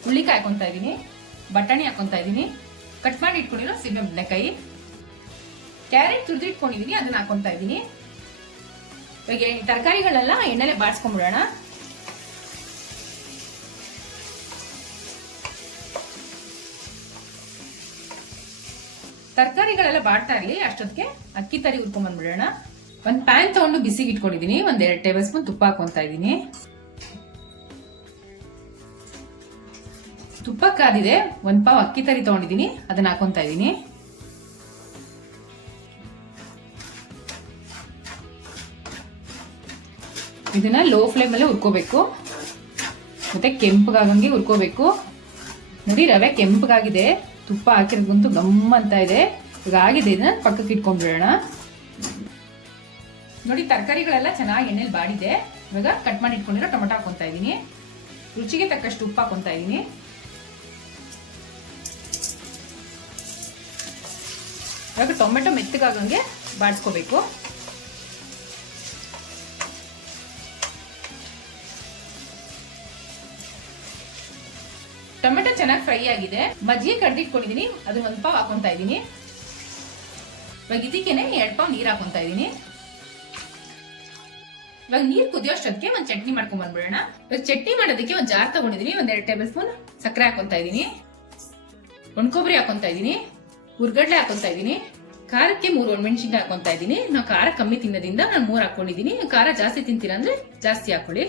ಹುಳ್ಳಿಕಾಯಿ ಹಾಕೊಂತ ಇದೀನಿ. ಬಟಾಣಿ ಹಾಕೊಂತ ಇದೀನಿ. ಕಟ್ ಮಾಡಿ ಇಟ್ಕೊಂಡಿರೋ ಸೀಮೆ ಬದನೆಕಾಯಿ, ಕ್ಯಾರೆಟ್ ತುರಿದು ಇಟ್ಕೊಂಡಿದೀನಿ, ಅದನ್ನ ಹಾಕೊಂತ ಇದೀನಿ. ಇವಾಗ ತರಕಾರಿಗಳೆಲ್ಲ ಎಣ್ಣೆಲೆ ಬಾಡ್ಸ್ಕೊಂಡ್ಬಿಡೋಣ. ತರಕಾರಿಗಳೆಲ್ಲ ಬಾಡ್ತಾ ಇರ್ಲಿ. ಅಷ್ಟೊತ್ತಿಗೆ ಅಕ್ಕಿ ತರಿ ಹುರ್ಕೊಂಡ್ ಬಂದ್ಬಿಡೋಣ. ಒಂದ್ ಪ್ಯಾನ್ ತಗೊಂಡು ಬಿಸಿಗೆ ಇಟ್ಕೊಂಡಿದೀನಿ. 1-2 ಟೇಬಲ್ ಸ್ಪೂನ್ ತುಪ್ಪ ಹಾಕೊಂತ ಇದೀನಿ. ತುಪ್ಪ ಕಾದಿದೆ. 1 ಪಾವ್ ಅಕ್ಕಿ ತರಿ ತಗೊಂಡಿದೀನಿ, ಅದನ್ನ ಹಾಕೊಂತ ಇದೀನಿ. ಇದನ್ನ ಲೋ ಫ್ಲೇಮ್ ಅಲ್ಲೇ ಹುರ್ಕೋಬೇಕು, ಮತ್ತೆ ಕೆಂಪಗಾಗಂಗೆ ಹುರ್ಕೋಬೇಕು. ನೋಡಿ, ರವೆ ಕೆಂಪಗಾಗಿದೆ. ತುಪ್ಪ ಹಾಕಿರೋದಂತೂ ಗಮ್ ಅಂತ ಇದೆ. ಈಗ ಆಗಿದೆ. ಇದನ್ನ ಪಕ್ಕಕ್ಕೆ ಇಟ್ಕೊಂಡ್ಬಿಡೋಣ. ನೋಡಿ, ತರಕಾರಿಗಳೆಲ್ಲ ಚೆನ್ನಾಗಿ ಎಣ್ಣೆಲಿ ಬಾಡಿದೆ. ಇವಾಗ ಕಟ್ ಮಾಡಿ ಇಟ್ಕೊಂಡಿರೋ ಟೊಮೆಟೊ ಹಾಕೊಂತ ಇದೀನಿ. ರುಚಿಗೆ ತಕ್ಕಷ್ಟು ಉಪ್ಪು ಹಾಕೊಂತ ಇದೀನಿ. ಇವಾಗ ಟೊಮೆಟೊ ಮೆತ್ತಗಾಗಂಗೆ ಬಾಡಿಸ್ಕೋಬೇಕು. ಟೊಮೆಟೊ ಚೆನ್ನಾಗಿ ಫ್ರೈ ಆಗಿದೆ. ಮಜ್ಜಿಗೆ ಕಡ್ದಿಟ್ಕೊಂಡಿದೀನಿ, ಅದು 1 ಪಾವ್ ಹಾಕೊಂತ ಇದೀನಿ. ಇವಾಗ ಇದಕ್ಕೇನೆ 2 ಪಾವ್ ನೀರ್ ಹಾಕೊಂತ ಇದೀನಿ. ಇವಾಗ ನೀರ್ ಕುದಿಯೋಷ್ಟೊತ್ತಿಗೆ ಒಂದ್ ಚಟ್ನಿ ಮಾಡ್ಕೊಂಡ್ ಬಂದ್ಬಿಡೋಣ. ಇವಾಗ ಚಟ್ನಿ ಮಾಡೋದಕ್ಕೆ ಒಂದ್ ಜಾರ್ ತಗೊಂಡಿದೀನಿ. 1-2 ಟೇಬಲ್ ಸ್ಪೂನ್ ಸಕ್ಕರೆ ಹಾಕೊಂತ ಇದೀನಿ. ಒಣಕೊಬ್ಬರಿ ಹಾಕೊಂತ ಇದೀನಿ. ಹುರ್ಗಡ್ಲೆ ಹಾಕೊಂತ ಇದೀನಿ. ಖಾರಕ್ಕೆ 3 ಒಣಮೆಣಸಿನಕಾಯಿ ಹಾಕೊಂತ ಇದೀನಿ. ನಾವು ಖಾರ ಕಮ್ಮಿ ತಿನ್ನೋದ್ರಿಂದ ನಾನು 3 ಹಾಕೊಂಡಿದೀನಿ. ಖಾರ ಜಾಸ್ತಿ ತಿಂತೀರಾ ಅಂದ್ರೆ ಜಾಸ್ತಿ ಹಾಕೊಳ್ಳಿ.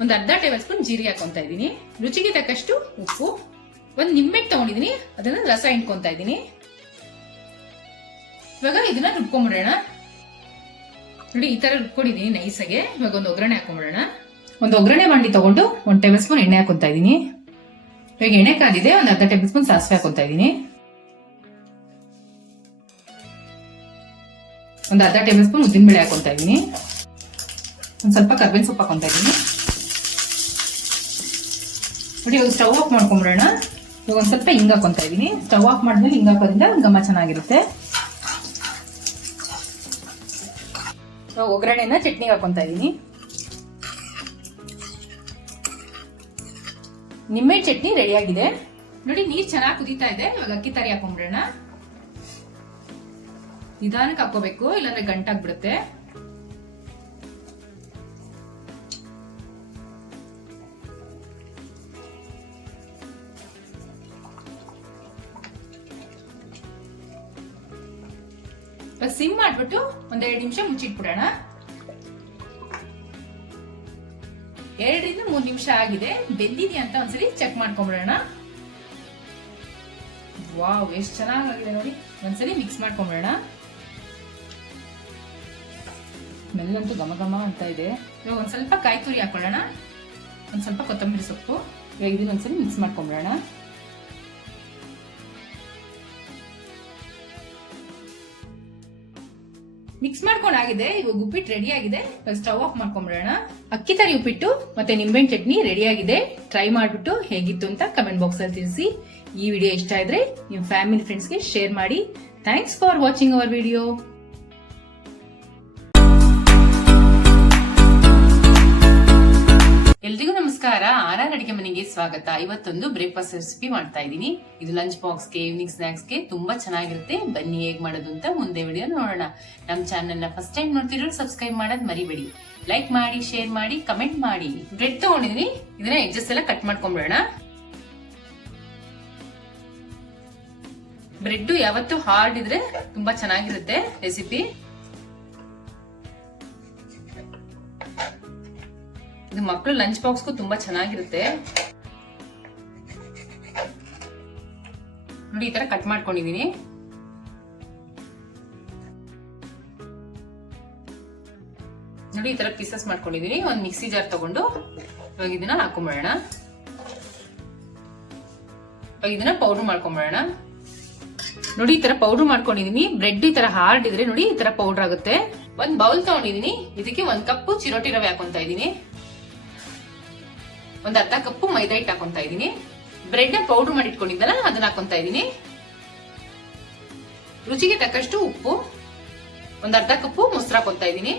ಒಂದ್ ಅರ್ಧ ಟೇಬಲ್ ಸ್ಪೂನ್ ಜೀರಿಗೆ ಹಾಕೊಂತ ಇದೀನಿ. ರುಚಿಗೆ ತಕ್ಕಷ್ಟು ಉಪ್ಪು. ಒಂದ್ ನಿಂಬೆ ತಗೊಂಡಿದೀನಿ, ಅದನ್ನ ರಸ ಹಿಂಡ್ಕೊಂತ ಇದೀನಿ. ಇವಾಗ ಇದನ್ನ ರುಬ್ಕೊಂಡ್ಬಿಡೋಣ. ನೋಡಿ, ಈ ತರ ರುಬ್ಕೊಂಡಿದೀನಿ ನೈಸಾಗೆ. ಇವಾಗ ಒಂದು ಒಗ್ಗರಣೆ ಹಾಕೊಂಡ್ಬಿಡೋಣ. ಒಂದು ಒಗ್ಗರಣೆ ಮಾಡಿ ತಗೊಂಡು 1 ಟೇಬಲ್ ಸ್ಪೂನ್ ಎಣ್ಣೆ ಹಾಕೊಂತ ಇದೀನಿ. ಇವಾಗ ಎಣ್ಣೆ ಕಾದಿದೆ. ಒಂದ್ ಅರ್ಧ ಟೇಬಲ್ ಸ್ಪೂನ್ ಸಾಸಿವೆ ಹಾಕೊಂತ ಇದೀನಿ. ಒಂದ್ ಅರ್ಧ ಟೇಬಲ್ ಸ್ಪೂನ್ ಉದ್ದಿನಬೇಳೆ ಹಾಕೊಂತ ಇದೀನಿ. ಒಂದ್ ಸ್ವಲ್ಪ ಕರ್ಬೇವಿನ ಸೊಪ್ಪು ಹಾಕೊಂತ ಇದೀನಿ. ನೋಡಿ ಇವಾಗ ಸ್ಟವ್ ಆಫ್ ಮಾಡ್ಕೊಂಬಿಡೋಣ. ಇವಾಗ ಒಂದು ಸ್ವಲ್ಪ ಹಿಂಗೆ ಹಾಕೊತಾ ಇದ್ದೀನಿ. ಸ್ಟವ್ ಆಫ್ ಮಾಡಿದ್ಮೇಲೆ ಹಿಂಗೆ ಹಾಕೋದ್ರಿಂದ ಘಮ ಚೆನ್ನಾಗಿರುತ್ತೆ. ಇವಾಗ ಒಗ್ಗರಣೆನ ಚಟ್ನಿಗೆ ಹಾಕೊತಾ ಇದ್ದೀನಿ. ನಿಂಬೆ ಚಟ್ನಿ ರೆಡಿ ಆಗಿದೆ ನೋಡಿ. ನೀರು ಚೆನ್ನಾಗಿ ಕುದೀತಾ ಇದೆ. ಇವಾಗ ಅಕ್ಕಿ ತರಿ ಹಾಕೊಂಡ್ಬಿಡೋಣ. ನಿಧಾನಕ್ಕೆ ಹಾಕೋಬೇಕು, ಇಲ್ಲಾಂದ್ರೆ ಗಂಟಾಗ್ಬಿಡುತ್ತೆ. ಸಿಮ್ ಮಾಡ್ಬಿಟ್ಟು ಒಂದ್ 2 ನಿಮಿಷ ಮುಚ್ಚಿಟ್ಬಿಡೋಣ. 2 ರಿಂದ 3 ನಿಮಿಷ ಆಗಿದೆ. ಬೆಂದಿದೆಯಾ ಅಂತ ಒಂದ್ಸರಿ ಚೆಕ್ ಮಾಡ್ಕೊಂಡ್ಬಿಡೋಣ. ವಾವ್, ಎಷ್ಟು ಚೆನ್ನಾಗಿದೆ ನೋಡಿ. ಒಂದ್ಸರಿ ಮಿಕ್ಸ್ ಮಾಡ್ಕೊಂಡ್ಬಿಡೋಣ. ಸ್ಮೆಲ್ಲಂತೂ ಘಮ ಘಮ ಅಂತ ಇದೆ. ಇವಾಗ ಒಂದ್ ಸ್ವಲ್ಪ ಕಾಯಿ ತುರಿ ಹಾಕೊಳ್ಳೋಣ, ಒಂದ್ ಸ್ವಲ್ಪ ಕೊತ್ತಂಬರಿ ಸೊಪ್ಪು. ಇವಾಗ ಇದನ್ನ ಒಂದ್ಸರಿ ಮಿಕ್ಸ್ ಮಾಡ್ಕೊಂಡ್ಬಿಡೋಣ. ಮಿಕ್ಸ್ ಮಾಡ್ಕೊಂಡಾಗಿದೆ. ಇವಾಗ ಉಪ್ಪಿಟ್ಟು ರೆಡಿ ಆಗಿದೆ. ಸ್ಟವ್ ಆಫ್ ಮಾಡ್ಕೊಂಡ್ಬಿಡೋಣ. ಅಕ್ಕಿ ತರಿ ಉಪ್ಪಿಟ್ಟು ಮತ್ತೆ ನಿಂಬೆಹಣ್ಣು ಚಟ್ನಿ ರೆಡಿ ಆಗಿದೆ. ಟ್ರೈ ಮಾಡ್ಬಿಟ್ಟು ಹೇಗಿತ್ತು ಅಂತ ಕಮೆಂಟ್ ಬಾಕ್ಸ್ ಅಲ್ಲಿ ತಿಳಿಸಿ. ಈ ವಿಡಿಯೋ ಇಷ್ಟ ಆದ್ರೆ ನಿಮ್ಮ ಫ್ಯಾಮಿಲಿ ಫ್ರೆಂಡ್ಸ್ಗೆ ಶೇರ್ ಮಾಡಿ. Thanks for watching our video. ಎಲ್ರಿಗೂ ನಮಸ್ಕಾರ. ಆರ್ ಅಡಿಗೆ ಮನೆಗೆ ಸ್ವಾಗತ. ಇವತ್ತೊಂದು ಬ್ರೇಕ್ಫಾಸ್ಟ್ ರೆಸಿಪಿ ಮಾಡ್ತಾ ಇದ್ದೀನಿ. ಇದು ಲಂಚ್ ಬಾಕ್ಸ್ಗೆ, ಈವ್ನಿಂಗ್ ಸ್ನಾಕ್ಸ್ಗೆ ತುಂಬಾ ಚೆನ್ನಾಗಿರುತ್ತೆ. ಬನ್ನಿ ಹೇಗ್ ಮಾಡೋದು ಅಂತ ಮುಂದೆ ವಿಡಿಯೋ ನೋಡೋಣ. ನಮ್ಮ ಚಾನೆಲ್ ನ ಫಸ್ಟ್ ಟೈಮ್ ನೋಡ್ತಿರೋರು ಸಬ್ಸ್ಕ್ರೈಬ್ ಮಾಡೋದ್ ಮರಿಬೇಡಿ. ಲೈಕ್ ಮಾಡಿ, ಶೇರ್ ಮಾಡಿ, ಕಮೆಂಟ್ ಮಾಡಿ. ಬ್ರೆಡ್ ತಗೊಂಡಿದೀನಿ, ಇದನ್ನ ಎಡ್ಜಸ್ ಎಲ್ಲ ಕಟ್ ಮಾಡ್ಕೊಂಡ್ಬಿಡೋಣ. ಬ್ರೆಡ್ ಯಾವತ್ತು ಹಾರ್ಡ್ ಇದ್ರೆ ತುಂಬಾ ಚೆನ್ನಾಗಿರುತ್ತೆ ರೆಸಿಪಿ. ಇದು ಮಕ್ಕಳು ಲಂಚ್ ಬಾಕ್ಸ್ಗೂ ತುಂಬಾ ಚೆನ್ನಾಗಿರುತ್ತೆ ನೋಡಿ. ಈ ತರ ಕಟ್ ಮಾಡ್ಕೊಂಡಿದೀನಿ. ನೋಡಿ ಈ ತರ ಪೀಸಸ್ ಮಾಡ್ಕೊಂಡಿದೀನಿ. ಒಂದ್ ಮಿಕ್ಸಿ ಜಾರ್ ತಗೊಂಡು ಇವಾಗ ಇದನ್ನ ಹಾಕೊಂಡ್ಬಿಡೋಣ. ಇವಾಗ ಇದನ್ನ ಪೌಡರ್ ಮಾಡ್ಕೊಂಡ್ಬಿಡೋಣ. ನೋಡಿ ಈ ತರ ಪೌಡರ್ ಮಾಡ್ಕೊಂಡಿದೀನಿ. ಬ್ರೆಡ್ ಈ ತರ ಹಾರ್ಡ್ ಇದ್ರೆ ನೋಡಿ ಈ ತರ ಪೌಡರ್ ಆಗುತ್ತೆ. ಒಂದ್ ಬೌಲ್ ತಗೊಂಡಿದೀನಿ. ಇದಕ್ಕೆ 1 ಕಪ್ ಚಿರೋಟಿ ರವೆ ಹಾಕೊಂತಾ ಇದೀನಿ. ಒಂದ್ ಅರ್ಧ ಕಪ್ ಮೈದಾ ಹಿಟ್ಟು ಹಾಕೊಂತಾ ಇದೀನಿ. ಬ್ರೆಡ್ ಪೌಡರ್ ಮಾಡಿ ಇಟ್ಕೊಂಡಿದ್ದಲ್ಲ ಅದನ್ನ ಹಾಕೊಂತಾ ಇದೀನಿ. ರುಚಿಗೆ ತಕ್ಕಷ್ಟು ಉಪ್ಪು, ಒಂದ್ ಅರ್ಧ ಕಪ್ ಮೊಸರು ಹಾಕೊಂತಾ ಇದೀನಿ.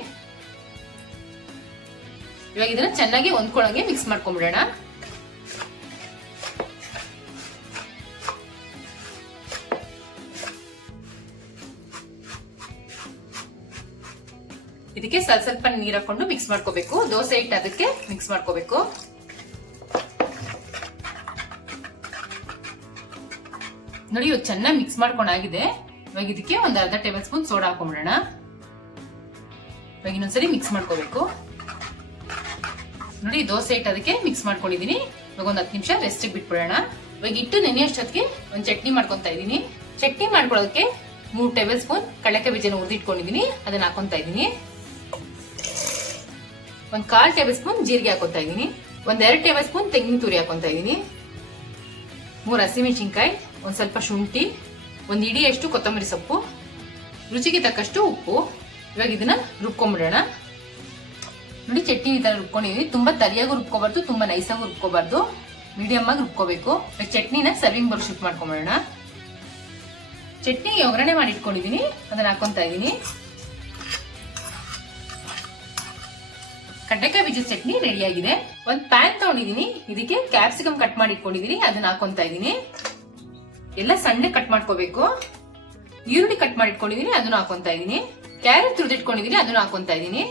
ಇವಾಗ ಇದನ್ನ ಚೆನ್ನಾಗಿ ಹೊಂದ್ಕೊಳ್ಳೋಂಗೆ ಮಿಕ್ಸ್ ಮಾಡ್ಕೊಂಡ್ಬಿಡೋಣ. ಇದಕ್ಕೆ ಸ್ವಲ್ಪ ನೀರ್ ಹಾಕೊಂಡು ಮಿಕ್ಸ್ ಮಾಡ್ಕೋಬೇಕು. ದೋಸೆ ಹಿಟ್ಟು ಅದಕ್ಕೆ ಮಿಕ್ಸ್ ಮಾಡ್ಕೋಬೇಕು. ನೋಡಿ ಇವಾಗ ಚೆನ್ನಾಗಿ ಮಿಕ್ಸ್ ಮಾಡ್ಕೊಂಡಾಗಿದೆ. ಇವಾಗ ಇದಕ್ಕೆ ಒಂದ್ ಅರ್ಧ ಟೇಬಲ್ ಸ್ಪೂನ್ ಸೋಡಾ ಹಾಕೊಂಡ್ಬಿಡೋಣ. ಇವಾಗ ಇನ್ನೊಂದ್ಸರಿ ಮಿಕ್ಸ್ ಮಾಡ್ಕೋಬೇಕು. ನೋಡಿ ದೋಸೆ ಹಿಟ್ಟು ಅದಕ್ಕೆ ಮಿಕ್ಸ್ ಮಾಡ್ಕೊಂಡಿದೀನಿ. ಇವಾಗ ಒಂದ್ 10 ನಿಮಿಷ ರೆಸ್ಟ್ ಬಿಟ್ಬಿಡೋಣ. ಇವಾಗ ಹಿಟ್ಟು ನೆನೆಯಷ್ಟೊತ್ತಿಗೆ ಒಂದ್ ಚಟ್ನಿ ಮಾಡ್ಕೊಂತಾ ಇದೀನಿ. ಚಟ್ನಿ ಮಾಡ್ಕೊಳ್ಳೋದಕ್ಕೆ 3 ಟೇಬಲ್ ಸ್ಪೂನ್ ಕಡಲೆಕಾಯಿ ಬೀಜನ ಹುರಿದಿಟ್ಕೊಂಡಿದೀನಿ, ಅದನ್ನ ಹಾಕೊಂತಾ ಇದೀನಿ. ಒಂದ್ 1/4 ಟೇಬಲ್ ಸ್ಪೂನ್ ಜೀರಿಗೆ ಹಾಕೊಂತಾ ಇದೀನಿ. ಒಂದ್ 2 ಟೇಬಲ್ ಸ್ಪೂನ್ ತೆಂಗಿನ ತುರಿ ಹಾಕೊಂತಾ ಇದೀನಿ. 3 ಹಸಿಮೆಣಸಿನ್ಕಾಯಿ, ಒಂದ್ ಸ್ವಲ್ಪ ಶುಂಠಿ, ಒಂದ್ ಇಡಿಯಷ್ಟು ಕೊತ್ತಂಬರಿ ಸೊಪ್ಪು, ರುಚಿಗೆ ತಕ್ಕಷ್ಟು ಉಪ್ಪು. ಇವಾಗ ಇದನ್ನ ರುಬ್ಕೊಂಡ್ಬಿಡೋಣ. ನೋಡಿ ಚಟ್ನಿ ಈ ತರ ರುಬ್ಕೊಂಡಿದೀನಿ. ತುಂಬಾ ತರಿಯಾಗೂ ರುಬ್ಕೋಬಾರ್ದು, ತುಂಬಾ ನೈಸಾಗೂ ರುಬ್ಕೋಬಾರ್ದು, ಮೀಡಿಯಂ ಆಗಿ ರುಬ್ಕೋಬೇಕು. ಚಟ್ನಿನ ಸರ್ವಿಂಗ್ ಬೌಲ್ ಶಿಫ್ಟ್ ಮಾಡ್ಕೊಂಡ್ಬಿಡೋಣ. ಚಟ್ನಿ ಒಗ್ಗರಣೆ ಮಾಡಿ ಇಟ್ಕೊಂಡಿದೀನಿ, ಅದನ್ನ ಹಾಕೊಂತಾ ಇದೀನಿ. ಕಡ್ಲೆಕಾಯಿ ಬೀಜದ ಚಟ್ನಿ ರೆಡಿ ಆಗಿದೆ. ಒಂದ್ ಪ್ಯಾನ್ ತಗೊಂಡಿದೀನಿ. ಇದಕ್ಕೆ ಕ್ಯಾಪ್ಸಿಕಮ್ ಕಟ್ ಮಾಡಿ ಇಟ್ಕೊಂಡಿದೀನಿ, ಅದನ್ನ ಹಾಕೊಂತಾ ಇದೀನಿ. ಎಲ್ಲ ಸಣ್ಣ ಕಟ್ ಮಾಡ್ಕೋಬೇಕು. ಈರುಳ್ಳಿ ಕಟ್ ಮಾಡಿ ಇಟ್ಕೊಂಡಿದೀನಿ, ಅದನ್ನ ಹಾಕೊಂತಾ ಇದೀನಿ. ಕ್ಯಾರೆಟ್ ತುರಿದಿಟ್ಕೊಂಡಿದೀನಿ, ಅದನ್ನ ಹಾಕೊಂತಾ ಇದೀನಿ.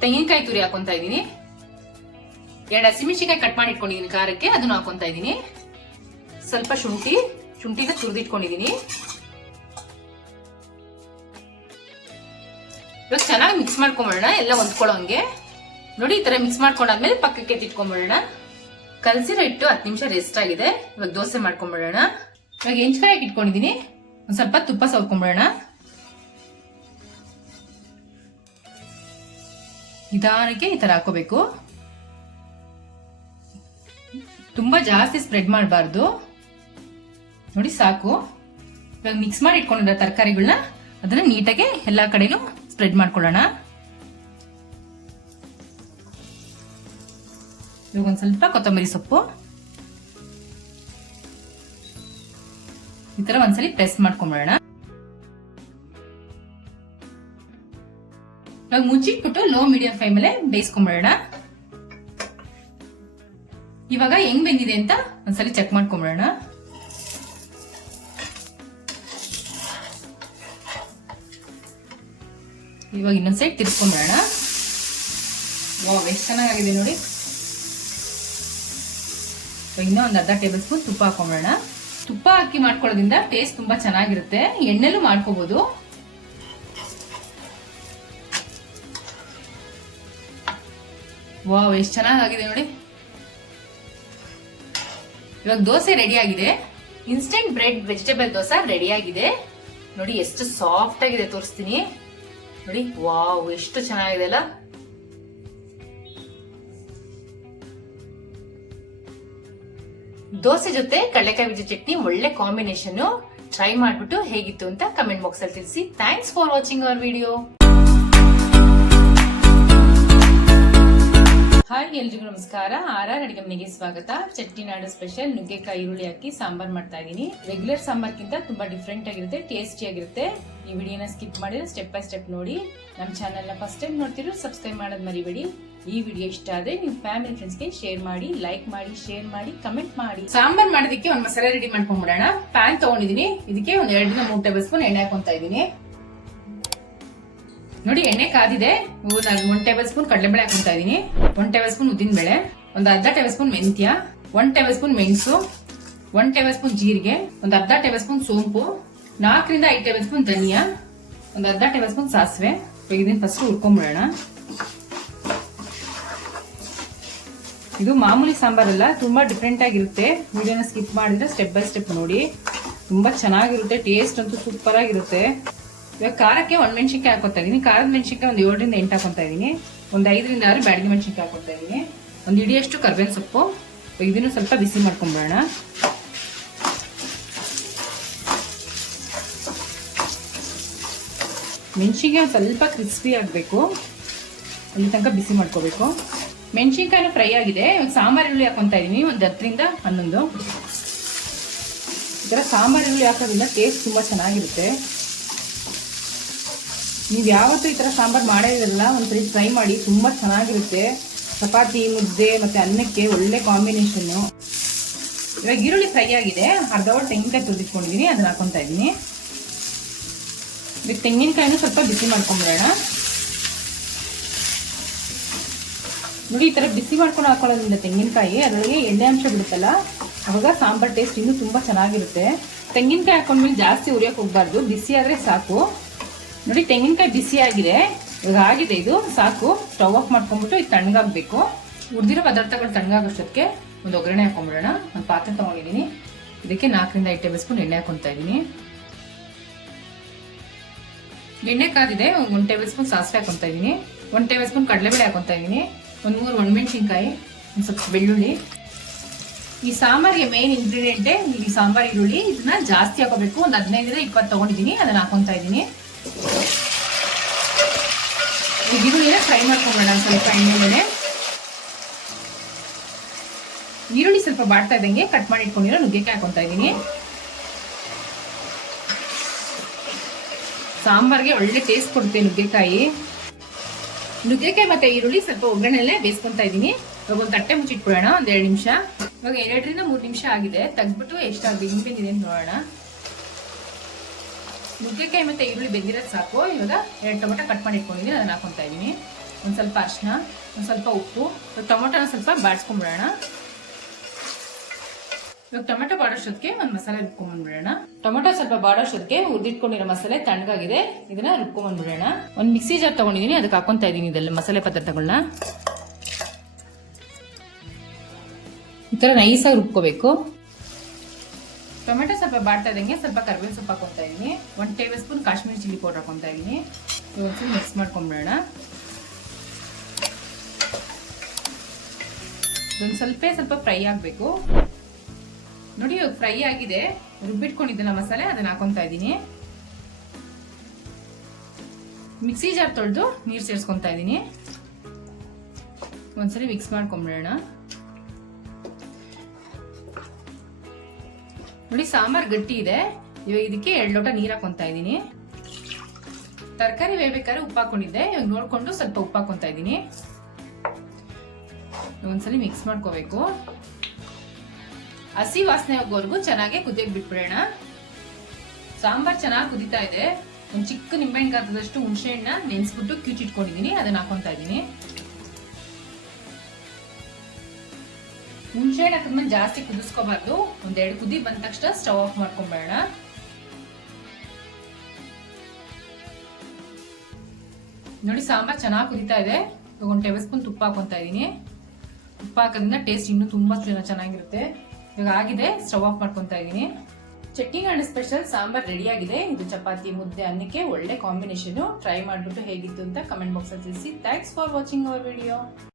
ತೆಂಗಿನಕಾಯಿ ತುರಿ ಹಾಕೊಂತಾ ಇದೀನಿ. 2 ಹಸಿಮೆಣಸಿನಕಾಯಿ ಕಟ್ ಮಾಡಿ ಇಟ್ಕೊಂಡಿದೀನಿ ಖಾರಕ್ಕೆ, ಅದನ್ನ ಹಾಕೊಂತಾ ಇದೀನಿ. ಸ್ವಲ್ಪ ಶುಂಠಿನ ತುರಿದಿಟ್ಕೊಂಡಿದೀನಿ. ಇವಾಗ ಚೆನ್ನಾಗಿ ಮಿಕ್ಸ್ ಮಾಡ್ಕೊಂಡ್ಬಿಡೋಣ, ಎಲ್ಲ ಹೊಂದ್ಕೊಳ್ಳೋಂಗೆ. ನೋಡಿ ಈ ತರ ಮಿಕ್ಸ್ ಮಾಡ್ಕೊಂಡಾದ್ಮೇಲೆ ಪಕ್ಕಕ್ಕೆ ತಿಟ್ಕೊಂಡ್ಬಿಡೋಣ. ಕಲಸಿರೋ ಹಿಟ್ಟು 10 ನಿಮಿಷ ರೆಸ್ಟ್ ಆಗಿದೆ. ಇವಾಗ ದೋಸೆ ಮಾಡ್ಕೊಂಡ್ಬಿಡೋಣ. ಇವಾಗ ಹೆಂಚ್ಕಾಯಿ ಇಟ್ಕೊಂಡಿದೀನಿ, ಒಂದ್ ಸ್ವಲ್ಪ ತುಪ್ಪ ಸವರ್ಕೊಂಡ್ಬಿಡೋಣ. ನಿಧಾನಕ್ಕೆ ಈ ತರ ಹಾಕೋಬೇಕು. ತುಂಬಾ ಜಾಸ್ತಿ ಸ್ಪ್ರೆಡ್ ಮಾಡಬಾರ್ದು. ನೋಡಿ ಸಾಕು. ಇವಾಗ ಮಿಕ್ಸ್ ಮಾಡಿ ಇಟ್ಕೊಂಡಿರೋ ತರಕಾರಿಗಳನ್ನ ಅದನ್ನ ನೀಟಾಗಿ ಎಲ್ಲಾ ಕಡೆನೂ ಸ್ಪ್ರೆಡ್ ಮಾಡ್ಕೊಳ್ಳೋಣ. ಇವಾಗ ಒಂದ್ ಸ್ವಲ್ಪ ಕೊತ್ತಂಬರಿ ಸೊಪ್ಪು, ಈ ತರ ಒಂದ್ಸಲಿ ಪ್ರೆಸ್ ಮಾಡ್ಕೊಂಬಿಡೋಣ. ಇವಾಗ ಮುಚ್ಚಿಟ್ಬಿಟ್ಟು ಲೋ ಮೀಡಿಯಂ ಫ್ಲೇಮ್ ಮೇಲೆ ಬೇಯಿಸ್ಕೊಂಬಿಡೋಣ. ಇವಾಗ ಹೆಂಗ್ ಬೆಂದಿದೆ ಅಂತ ಒಂದ್ಸಲಿ ಚೆಕ್ ಮಾಡ್ಕೊಂಬಿಡೋಣ. ಇವಾಗ ಇನ್ನೊಂದ್ ಸೈಡ್ ತಿರ್ಸ್ಕೊಂಬಿಡೋಣ. ವಾವ್, ಎಷ್ಟು ಚೆನ್ನಾಗಿದೆ ನೋಡಿ. ಇನ್ನೂ ಒಂದು ಅರ್ಧ ಟೇಬಲ್ ಸ್ಪೂನ್ ತುಪ್ಪ ಹಾಕೊಂಬಿಡೋಣ. ತುಪ್ಪ ಹಾಕಿ ಮಾಡ್ಕೊಳ್ಳೋದ್ರಿಂದ ಟೇಸ್ಟ್ ತುಂಬಾ ಚೆನ್ನಾಗಿರುತ್ತೆ. ಎಣ್ಣೆಲೂ ಮಾಡ್ಕೋಬಹುದು. ವಾವ್, ಎಷ್ಟು ಚೆನ್ನಾಗಿದೆ ನೋಡಿ. ಇವಾಗ ದೋಸೆ ರೆಡಿ ಆಗಿದೆ. Instant bread vegetable dosa ready ಆಗಿದೆ. ನೋಡಿ ಎಷ್ಟು ಸಾಫ್ಟ್ ಆಗಿದೆ, ತೋರಿಸ್ತೀನಿ ನೋಡಿ. ವಾವ್, ಎಷ್ಟು ಚೆನ್ನಾಗಿದೆ ಅಲ್ಲ. ದೋಸೆ ಜೊತೆ ಕಡಲೆಕಾಯಿ ಬೀಜ ಚಟ್ನಿ ಒಳ್ಳೆ ಕಾಂಬಿನೇಷನ್. ಟ್ರೈ ಮಾಡ್ಬಿಟ್ಟು ಹೇಗಿತ್ತು ಅಂತ ಕಮೆಂಟ್ ಬಾಕ್ಸ್ ಅಲ್ಲಿ ತಿಳಿಸಿ. Thanks for watching our video. Hi, ಎಲ್ರಿಗೂ ನಮಸ್ಕಾರ. ಆರ್ ಅಡಿಗೆ ಮನೆಗೆ ಸ್ವಾಗತ. ಚಟ್ನಿನಾಡು ಸ್ಪೆಷಲ್ ನುಗ್ಗೆಕಾಯಿ ಈರುಳ್ಳಿ ಹಾಕಿ ಸಾಂಬಾರ್ ಮಾಡ್ತಾ ಇದೀನಿ. ರೆಗ್ಯುಲರ್ ಸಾಂಬಾರ್ಗಿಂತ ತುಂಬಾ ಡಿಫ್ರೆಂಟ್ ಆಗಿರುತ್ತೆ, ಟೇಸ್ಟಿ ಆಗಿರುತ್ತೆ. ಈ ವಿಡಿಯೋನ ಸ್ಕಿಪ್ ಮಾಡಿದ್ರೆ ಸ್ಟೆಪ್ ಬೈ ಸ್ಟೆಪ್ ನೋಡಿ. ನಮ್ಮ ಚಾನೆಲ್ ನ ಫಸ್ಟ್ ಟೈಮ್ ನೋಡ್ತಿರೋ ಸಬ್ಸ್ಕ್ರೈಬ್ ಮಾಡೋದ್ ಮರಿಬೇಡಿ. ಈ ವಿಡಿಯೋ ಇಷ್ಟ ಆದ್ರೆ ನಿಮ್ ಫ್ಯಾಮಿಲಿ ಫ್ರೆಂಡ್ಸ್ ಗೆ ಶೇರ್ ಮಾಡಿ, ಲೈಕ್ ಮಾಡಿ, ಶೇರ್ ಮಾಡಿ, ಕಮೆಂಟ್ ಮಾಡಿ. ಸಾಂಬಾರ್ ಮಾಡೋದಕ್ಕೆ ಒಂದ್ ಮಸಾಲೆ ರೆಡಿ ಮಾಡ್ಕೊಂಡ್ಬಿಡೋಣ. ಪ್ಯಾನ್ ತಗೊಂಡಿದೀನಿ. ಇದಕ್ಕೆ ಒಂದ್ 2-3 ಟೇಬಲ್ ಸ್ಪೂನ್ ಎಣ್ಣೆ ಹಾಕೊಂತಾ ಇದೀನಿ. ನೋಡಿ, ಎಣ್ಣೆ ಕಾದಿದೆ. 1 ಟೇಬಲ್ ಸ್ಪೂನ್ ಕಡಲೆಬೇಳೆ ಹಾಕೊಂತಾ ಇದೀನಿ. 1 ಟೇಬಲ್ ಸ್ಪೂನ್ ಉದ್ದಿನ ಬೇಳೆ, ಒಂದು ಅರ್ಧ ಟೇಬಲ್ ಸ್ಪೂನ್ ಮೆಂತ್ಯ, 1 ಟೇಬಲ್ ಸ್ಪೂನ್ ಮೆಣಸು, 1 ಟೇಬಲ್ ಸ್ಪೂನ್ ಜೀರಿಗೆ, ಒಂದು ಅರ್ಧ ಟೇಬಲ್ ಸ್ಪೂನ್ ಸೋಂಪು, 4-5 ಟೇಬಲ್ ಸ್ಪೂನ್ ಧನಿಯಾ, ಒಂದು ಅರ್ಧ ಟೇಬಲ್ ಸ್ಪೂನ್ ಸಾಸಿವೆ. ಇದನ್ನ ಫಸ್ಟ್ ಹುರ್ಕೊಂಡ್ಬಿಡೋಣ. ಇದು ಮಾಮೂಲಿ ಸಾಂಬಾರಲ್ಲ, ತುಂಬಾ ಡಿಫ್ರೆಂಟ್ ಆಗಿರುತ್ತೆ. ವಿಡಿಯೋನ ಸ್ಕಿಪ್ ಮಾಡಿದ್ರೆ ಸ್ಟೆಪ್ ಬೈ ಸ್ಟೆಪ್ ನೋಡಿ. ತುಂಬಾ ಚೆನ್ನಾಗಿರುತ್ತೆ. ಟೇಸ್ಟ್ ಅಂತೂ ಸೂಪರ್ ಆಗಿರುತ್ತೆ. ಇವಾಗ ಖಾರಕ್ಕೆ 1 ಮೆಣಸಿನ್ಕಾಯಿ ಹಾಕೋತಾ ಇದೀನಿ. ಖಾರದ ಮೆಣಸಿನ್ಕಾಯಿ ಒಂದು 7-8 ಹಾಕೋತಾ ಇದೀನಿ. ಒಂದು 5-6 ಬ್ಯಾಡಗಿ ಮೆಣಸಿನ್ಕಾಯಿ ಹಾಕೋತಾ ಇದೀನಿ. ಒಂದು ಇಡಿಯಷ್ಟು ಕರ್ಬೇವಿನ ಸೊಪ್ಪು. ಇದನ್ನು ಸ್ವಲ್ಪ ಬಿಸಿ ಮಾಡ್ಕೊಂಡ್ಬಿಡೋಣ. ಮೆಣಸಿನ್ಕಾಯಿ ಸ್ವಲ್ಪ ಕ್ರಿಸ್ಪಿ ಆಗಬೇಕು, ಅಲ್ಲಿ ತನಕ ಬಿಸಿ ಮಾಡ್ಕೋಬೇಕು. ಮೆಣಸಿನ್ಕಾಯಿನೂ ಫ್ರೈ ಆಗಿದೆ. ಇವಾಗ ಸಾಂಬಾರ್ ಈರುಳ್ಳಿ ಹಾಕೊಂತಾ ಇದೀನಿ. ಒಂದು 10-11. ಈ ತರ ಸಾಂಬಾರ್ ಈರುಳ್ಳಿ ಹಾಕೋದ್ರಿಂದ ಟೇಸ್ಟ್ ತುಂಬಾ ಚೆನ್ನಾಗಿರುತ್ತೆ. ನೀವು ಯಾವತ್ತೂ ಈ ತರ ಸಾಂಬಾರ್ ಮಾಡೋದಿರಲ್ಲ, ಒಂದ್ಸರಿ ಟ್ರೈ ಮಾಡಿ. ತುಂಬಾ ಚೆನ್ನಾಗಿರುತ್ತೆ. ಚಪಾತಿ, ಮುದ್ದೆ ಮತ್ತೆ ಅನ್ನಕ್ಕೆ ಒಳ್ಳೆ ಕಾಂಬಿನೇಷನ್. ಇವಾಗ ಈರುಳ್ಳಿ ಫ್ರೈ ಆಗಿದೆ. ಅರ್ಧ ಒಟ್ಟು ತೆಂಗಿನಕಾಯಿ ತುರಿದಿಟ್ಕೊಂಡಿದೀನಿ, ಅದನ್ನ ಹಾಕೊಂತಾ ಇದೀನಿ. ಈಗ ತೆಂಗಿನಕಾಯಿನೂ ಸ್ವಲ್ಪ ಬಿಸಿ ಮಾಡ್ಕೊಂಡ್ಬಿಡೋಣ. ನೋಡಿ, ಈ ತರ ಬಿಸಿ ಮಾಡ್ಕೊಂಡು ಹಾಕೊಳ್ಳೋದ್ರಿಂದ ತೆಂಗಿನಕಾಯಿ ಅದರೊಳಗೆ ಎಣ್ಣೆ ಅಂಶ ಬಿಡುತ್ತಲ್ಲ, ಅವಾಗ ಸಾಂಬಾರ್ ಟೇಸ್ಟ್ ಇನ್ನೂ ತುಂಬಾ ಚೆನ್ನಾಗಿರುತ್ತೆ. ತೆಂಗಿನಕಾಯಿ ಹಾಕೊಂಡ್ಮೇಲೆ ಜಾಸ್ತಿ ಉರಿಯೋಕೆ ಹೋಗ್ಬಾರ್ದು, ಬಿಸಿ ಆದ್ರೆ ಸಾಕು. ನೋಡಿ, ತೆಂಗಿನಕಾಯಿ ಬಿಸಿ ಆಗಿದೆ. ಇವಾಗ ಆಗಿದೆ, ಇದು ಸಾಕು. ಸ್ಟವ್ ಆಫ್ ಮಾಡ್ಕೊಂಡ್ಬಿಟ್ಟು ಇದು ತಣ್ಣಗಾಗಬೇಕು. ಉಳಿದಿರೋ ಪದಾರ್ಥಗಳು ತಣ್ಣಗಾಗೋಷ್ಟೊತ್ತಿಗೆ ಒಂದು ಒಗ್ಗರಣೆ ಹಾಕೊಂಡ್ಬಿಡೋಣ. ಒಂದು ಪಾತ್ರೆ ತಗೊಂಡಿದ್ದೀನಿ. ಇದಕ್ಕೆ 4-5 ಟೇಬಲ್ ಸ್ಪೂನ್ ಎಣ್ಣೆ ಹಾಕೊಂತಾ ಇದ್ದೀನಿ. ಎಣ್ಣೆ ಕಾದಿದೆ. 1 ಟೇಬಲ್ ಸ್ಪೂನ್ ಸಾಸಿವೆ ಹಾಕೊಂತಾ ಇದ್ದೀನಿ. 1 ಟೇಬಲ್ ಸ್ಪೂನ್ ಕಡಲೆಬೇಳೆ ಹಾಕೊಂತಾ ಇದ್ದೀನಿ. 3 ಒಣಮೆಣಸಿನ್ಕಾಯಿ, ಒಂದು ಸ್ವಲ್ಪ ಬೆಳ್ಳುಳ್ಳಿ. ಈ ಸಾಂಬಾರಿಗೆ ಮೇನ್ ಇಂಗ್ರೀಡಿಯೆಂಟೇ ಈ ಸಾಂಬಾರ್ ಈರುಳ್ಳಿ. ಇದನ್ನ ಜಾಸ್ತಿ ಹಾಕೋಬೇಕು. ಒಂದು 15-20 ತಗೊಂಡಿದ್ದೀನಿ, ಅದನ್ನ ಹಾಕೊಂತಾ ಇದ್ದೀನಿ. ಈ ಈರುಳ್ಳಿನ ಫ್ರೈ ಮಾಡ್ಕೊಂಡ್ಬಿಡೋಣ ಸ್ವಲ್ಪ ಎಣ್ಣೆ ಮೇಲೆ. ಈರುಳ್ಳಿ ಸ್ವಲ್ಪ ಬಾಡ್ತಾ ಇದ್ದಂಗೆ ಕಟ್ ಮಾಡಿ ಇಟ್ಕೊಂಡಿರೋ ನುಗ್ಗೆಕಾಯಿ ಹಾಕೊಂತಾ ಇದ್ದೀನಿ. ಸಾಂಬಾರ್ಗೆ ಒಳ್ಳೆ ಟೇಸ್ಟ್ ಕೊಡುತ್ತೆ ನುಗ್ಗೆಕಾಯಿ. ನುಗ್ಗೆಕಾಯಿ ಮತ್ತೆ ಈರುಳ್ಳಿ ಸ್ವಲ್ಪ ಒಗ್ಗರಣೆಲ್ಲೇ ಬೇಯಿಸ್ಕೊಂತಾ ಇದ್ದೀನಿ. ಇವಾಗ ಒಂದು ತಟ್ಟೆ ಮುಚ್ಚಿಟ್ಬಿಡೋಣ. ಒಂದು 2 ನಿಮಿಷ. ಇವಾಗ 2-3 ನಿಮಿಷ ಆಗಿದೆ. ತೆಗ್ದ್ಬಿಟ್ಟು ಎಷ್ಟಾಗಿದೆ ಹಿಂಗೆ ಬೆಂದಿದೆ ಅಂತ ನೋಡೋಣ. ನುಗ್ಗೆಕಾಯಿ ಮತ್ತೆ ಈರುಳ್ಳಿ ಬೆಂದಿರೋದು ಸಾಕು. ಇವಾಗ 2 ಟೊಮೆಟೊ ಕಟ್ ಮಾಡಿ ಇಟ್ಕೊಂಡಿದ್ದೀನಿ, ಅದನ್ನ ಹಾಕೊಂತಾ ಇದ್ದೀನಿ. ಒಂದು ಸ್ವಲ್ಪ ಅರಿಶಿನ, ಒಂದು ಸ್ವಲ್ಪ ಉಪ್ಪು. ಟೊಮೆಟೊನ ಸ್ವಲ್ಪ ಬಾಡಿಸ್ಕೊಂಡ್ಬಿಡೋಣ. ಇವಾಗ ಟೊಮೆಟೊ ಬಾಡೋಷ್ಟೊತ್ತಿಗೆ ಒಂದು ಮಸಾಲೆ ರುಬ್ಕೊಂಡ್ಬಂದ್ಬಿಡೋಣ. ಟೊಮೆಟೊ ಸ್ವಲ್ಪ ಬಾಡೋಷ್ಟೊತ್ತಿಗೆ ಹುರಿದಿಟ್ಕೊಂಡಿರೋ ಮಸಾಲೆ ತಣ್ಣಗಾಗಿದೆ. ಇದನ್ನ ರುಬ್ಕೊಂಡ್ಬಂದ್ಬಿಡೋಣ. ಒಂದು ಮಿಕ್ಸಿ ಜಾರ್ ತಗೊಂಡಿದ್ದೀನಿ, ಅದಕ್ಕೆ ಹಾಕೊಂತಾ ಇದ್ದೀನಿ ಇದೆಲ್ಲ ಮಸಾಲೆ ಪದಾರ್ಥಗಳನ್ನ. ಈ ತರ ನೈಸಾಗಿ ರುಬ್ಕೋಬೇಕು. ಟೊಮೆಟೊ ಸ್ವಲ್ಪ ಬಾಡ್ತಾ ಇದ್ದಂಗೆ ಸ್ವಲ್ಪ ಕರ್ಬೇವಿನ ಸೊಪ್ಪು ಹಾಕೊಂತಾ ಇದ್ದೀನಿ. 1 table spoon Kashmiri chilli powder ಹಾಕೊಂತಾ ಇದ್ದೀನಿ. ಒಂದ್ಸಲ ಮಿಕ್ಸ್ ಮಾಡ್ಕೊಂಡ್ಬಿಡೋಣ. ಇದೊಂದು ಸ್ವಲ್ಪ ಫ್ರೈ ಆಗಬೇಕು. ನೋಡಿ, ಇವಾಗ ಫ್ರೈ ಆಗಿದೆ. ರುಬ್ಬಿಟ್ಕೊಂಡಿದ್ದೆಲ್ಲ ಮಸಾಲೆ ಅದನ್ನ ಹಾಕೊಂತಾ ಇದ್ದೀನಿ. ಮಿಕ್ಸಿ ಜಾರ್ ತೊಳೆದು ನೀರು ಸೇರಿಸ್ಕೊಂತಾ ಇದ್ದೀನಿ. ಒಂದ್ಸರಿ ಮಿಕ್ಸ್ ಮಾಡ್ಕೊಂಡ್ಬಿಡೋಣ. ನೋಡಿ, ಸಾಂಬಾರ್ ಗಟ್ಟಿ ಇದೆ. ಇವಾಗ ಇದಕ್ಕೆ 2 ಲೋಟ ನೀರು ಹಾಕೊಂತಾ ಇದ್ದೀನಿ. ತರಕಾರಿ ಬೇಯ್ಬೇಕಾದ್ರೆ ಉಪ್ಪು ಹಾಕೊಂಡಿದ್ದೆ, ಇವಾಗ ನೋಡ್ಕೊಂಡು ಸ್ವಲ್ಪ ಉಪ್ಪು ಹಾಕೊಂತಾ ಇದ್ದೀನಿ. ಒಂದ್ಸಲಿ ಮಿಕ್ಸ್ ಮಾಡ್ಕೋಬೇಕು. ಹಸಿ ವಾಸನೆ ಹೋಗೋವರೆಗೂ ಚೆನ್ನಾಗಿ ಕುದಿಯಕ್ಕೆ ಬಿಟ್ಬಿಡೋಣ. ಸಾಂಬಾರ್ ಚೆನ್ನಾಗಿ ಕುದಿತಾ ಇದೆ. ಒಂದು ಚಿಕ್ಕ ನಿಂಬೆಹಣ್ಣು ಗಾತ್ರದಷ್ಟು ಹುಣಸೆ ಹಣ್ಣನ್ನ ನೆನೆಸ್ಬಿಟ್ಟು ಕಿವುಚಿಟ್ಕೊಂಡಿದ್ದೀನಿ, ಅದನ್ನ ಹಾಕೊಂತಾ ಇದ್ದೀನಿ. ಹುಣಸೆ ಹಣ್ಣು ಹಾಕಿದ್ಮೇಲೆ ಜಾಸ್ತಿ ಕುದಿಸ್ಕೋಬಾರ್ದು. 1-2 ಕುದಿ ಬಂದ ತಕ್ಷಣ ಸ್ಟವ್ ಆಫ್ ಮಾಡ್ಕೊಂಬೇಡ. ನೋಡಿ ಸಾಂಬಾರ್ ಚೆನ್ನಾಗಿ ಕುದಿತಾ ಇದೆ. ಇವಾಗ 1 ಟೇಬಲ್ ಸ್ಪೂನ್ ತುಪ್ಪ ಹಾಕೊಂತಾ ಇದ್ದೀನಿ. ತುಪ್ಪ ಹಾಕೋದ್ರಿಂದ ಟೇಸ್ಟ್ ಇನ್ನೂ ತುಂಬಾ ಚೆನ್ನಾಗಿರುತ್ತೆ. ಇವಾಗ ಆಗಿದೆ, ಸ್ಟವ್ ಆಫ್ ಮಾಡ್ಕೊಂತಾ ಇದ್ದೀನಿ. ಚಟ್ನಿಗಾಣ ಸ್ಪೆಷಲ್ ಸಾಂಬಾರ್ ರೆಡಿ ಆಗಿದೆ. ಇದು ಚಪಾತಿ, ಮುದ್ದೆ, ಅನ್ನಕ್ಕೆ ಒಳ್ಳೆ ಕಾಂಬಿನೇಷನ್. ಟ್ರೈ ಮಾಡ್ಬಿಟ್ಟು ಹೇಗಿತ್ತು ಅಂತ ಕಮೆಂಟ್ ಬಾಕ್ಸ್ ಅಲ್ಲಿ ತಿಳಿಸಿ. Thanks for watching our video.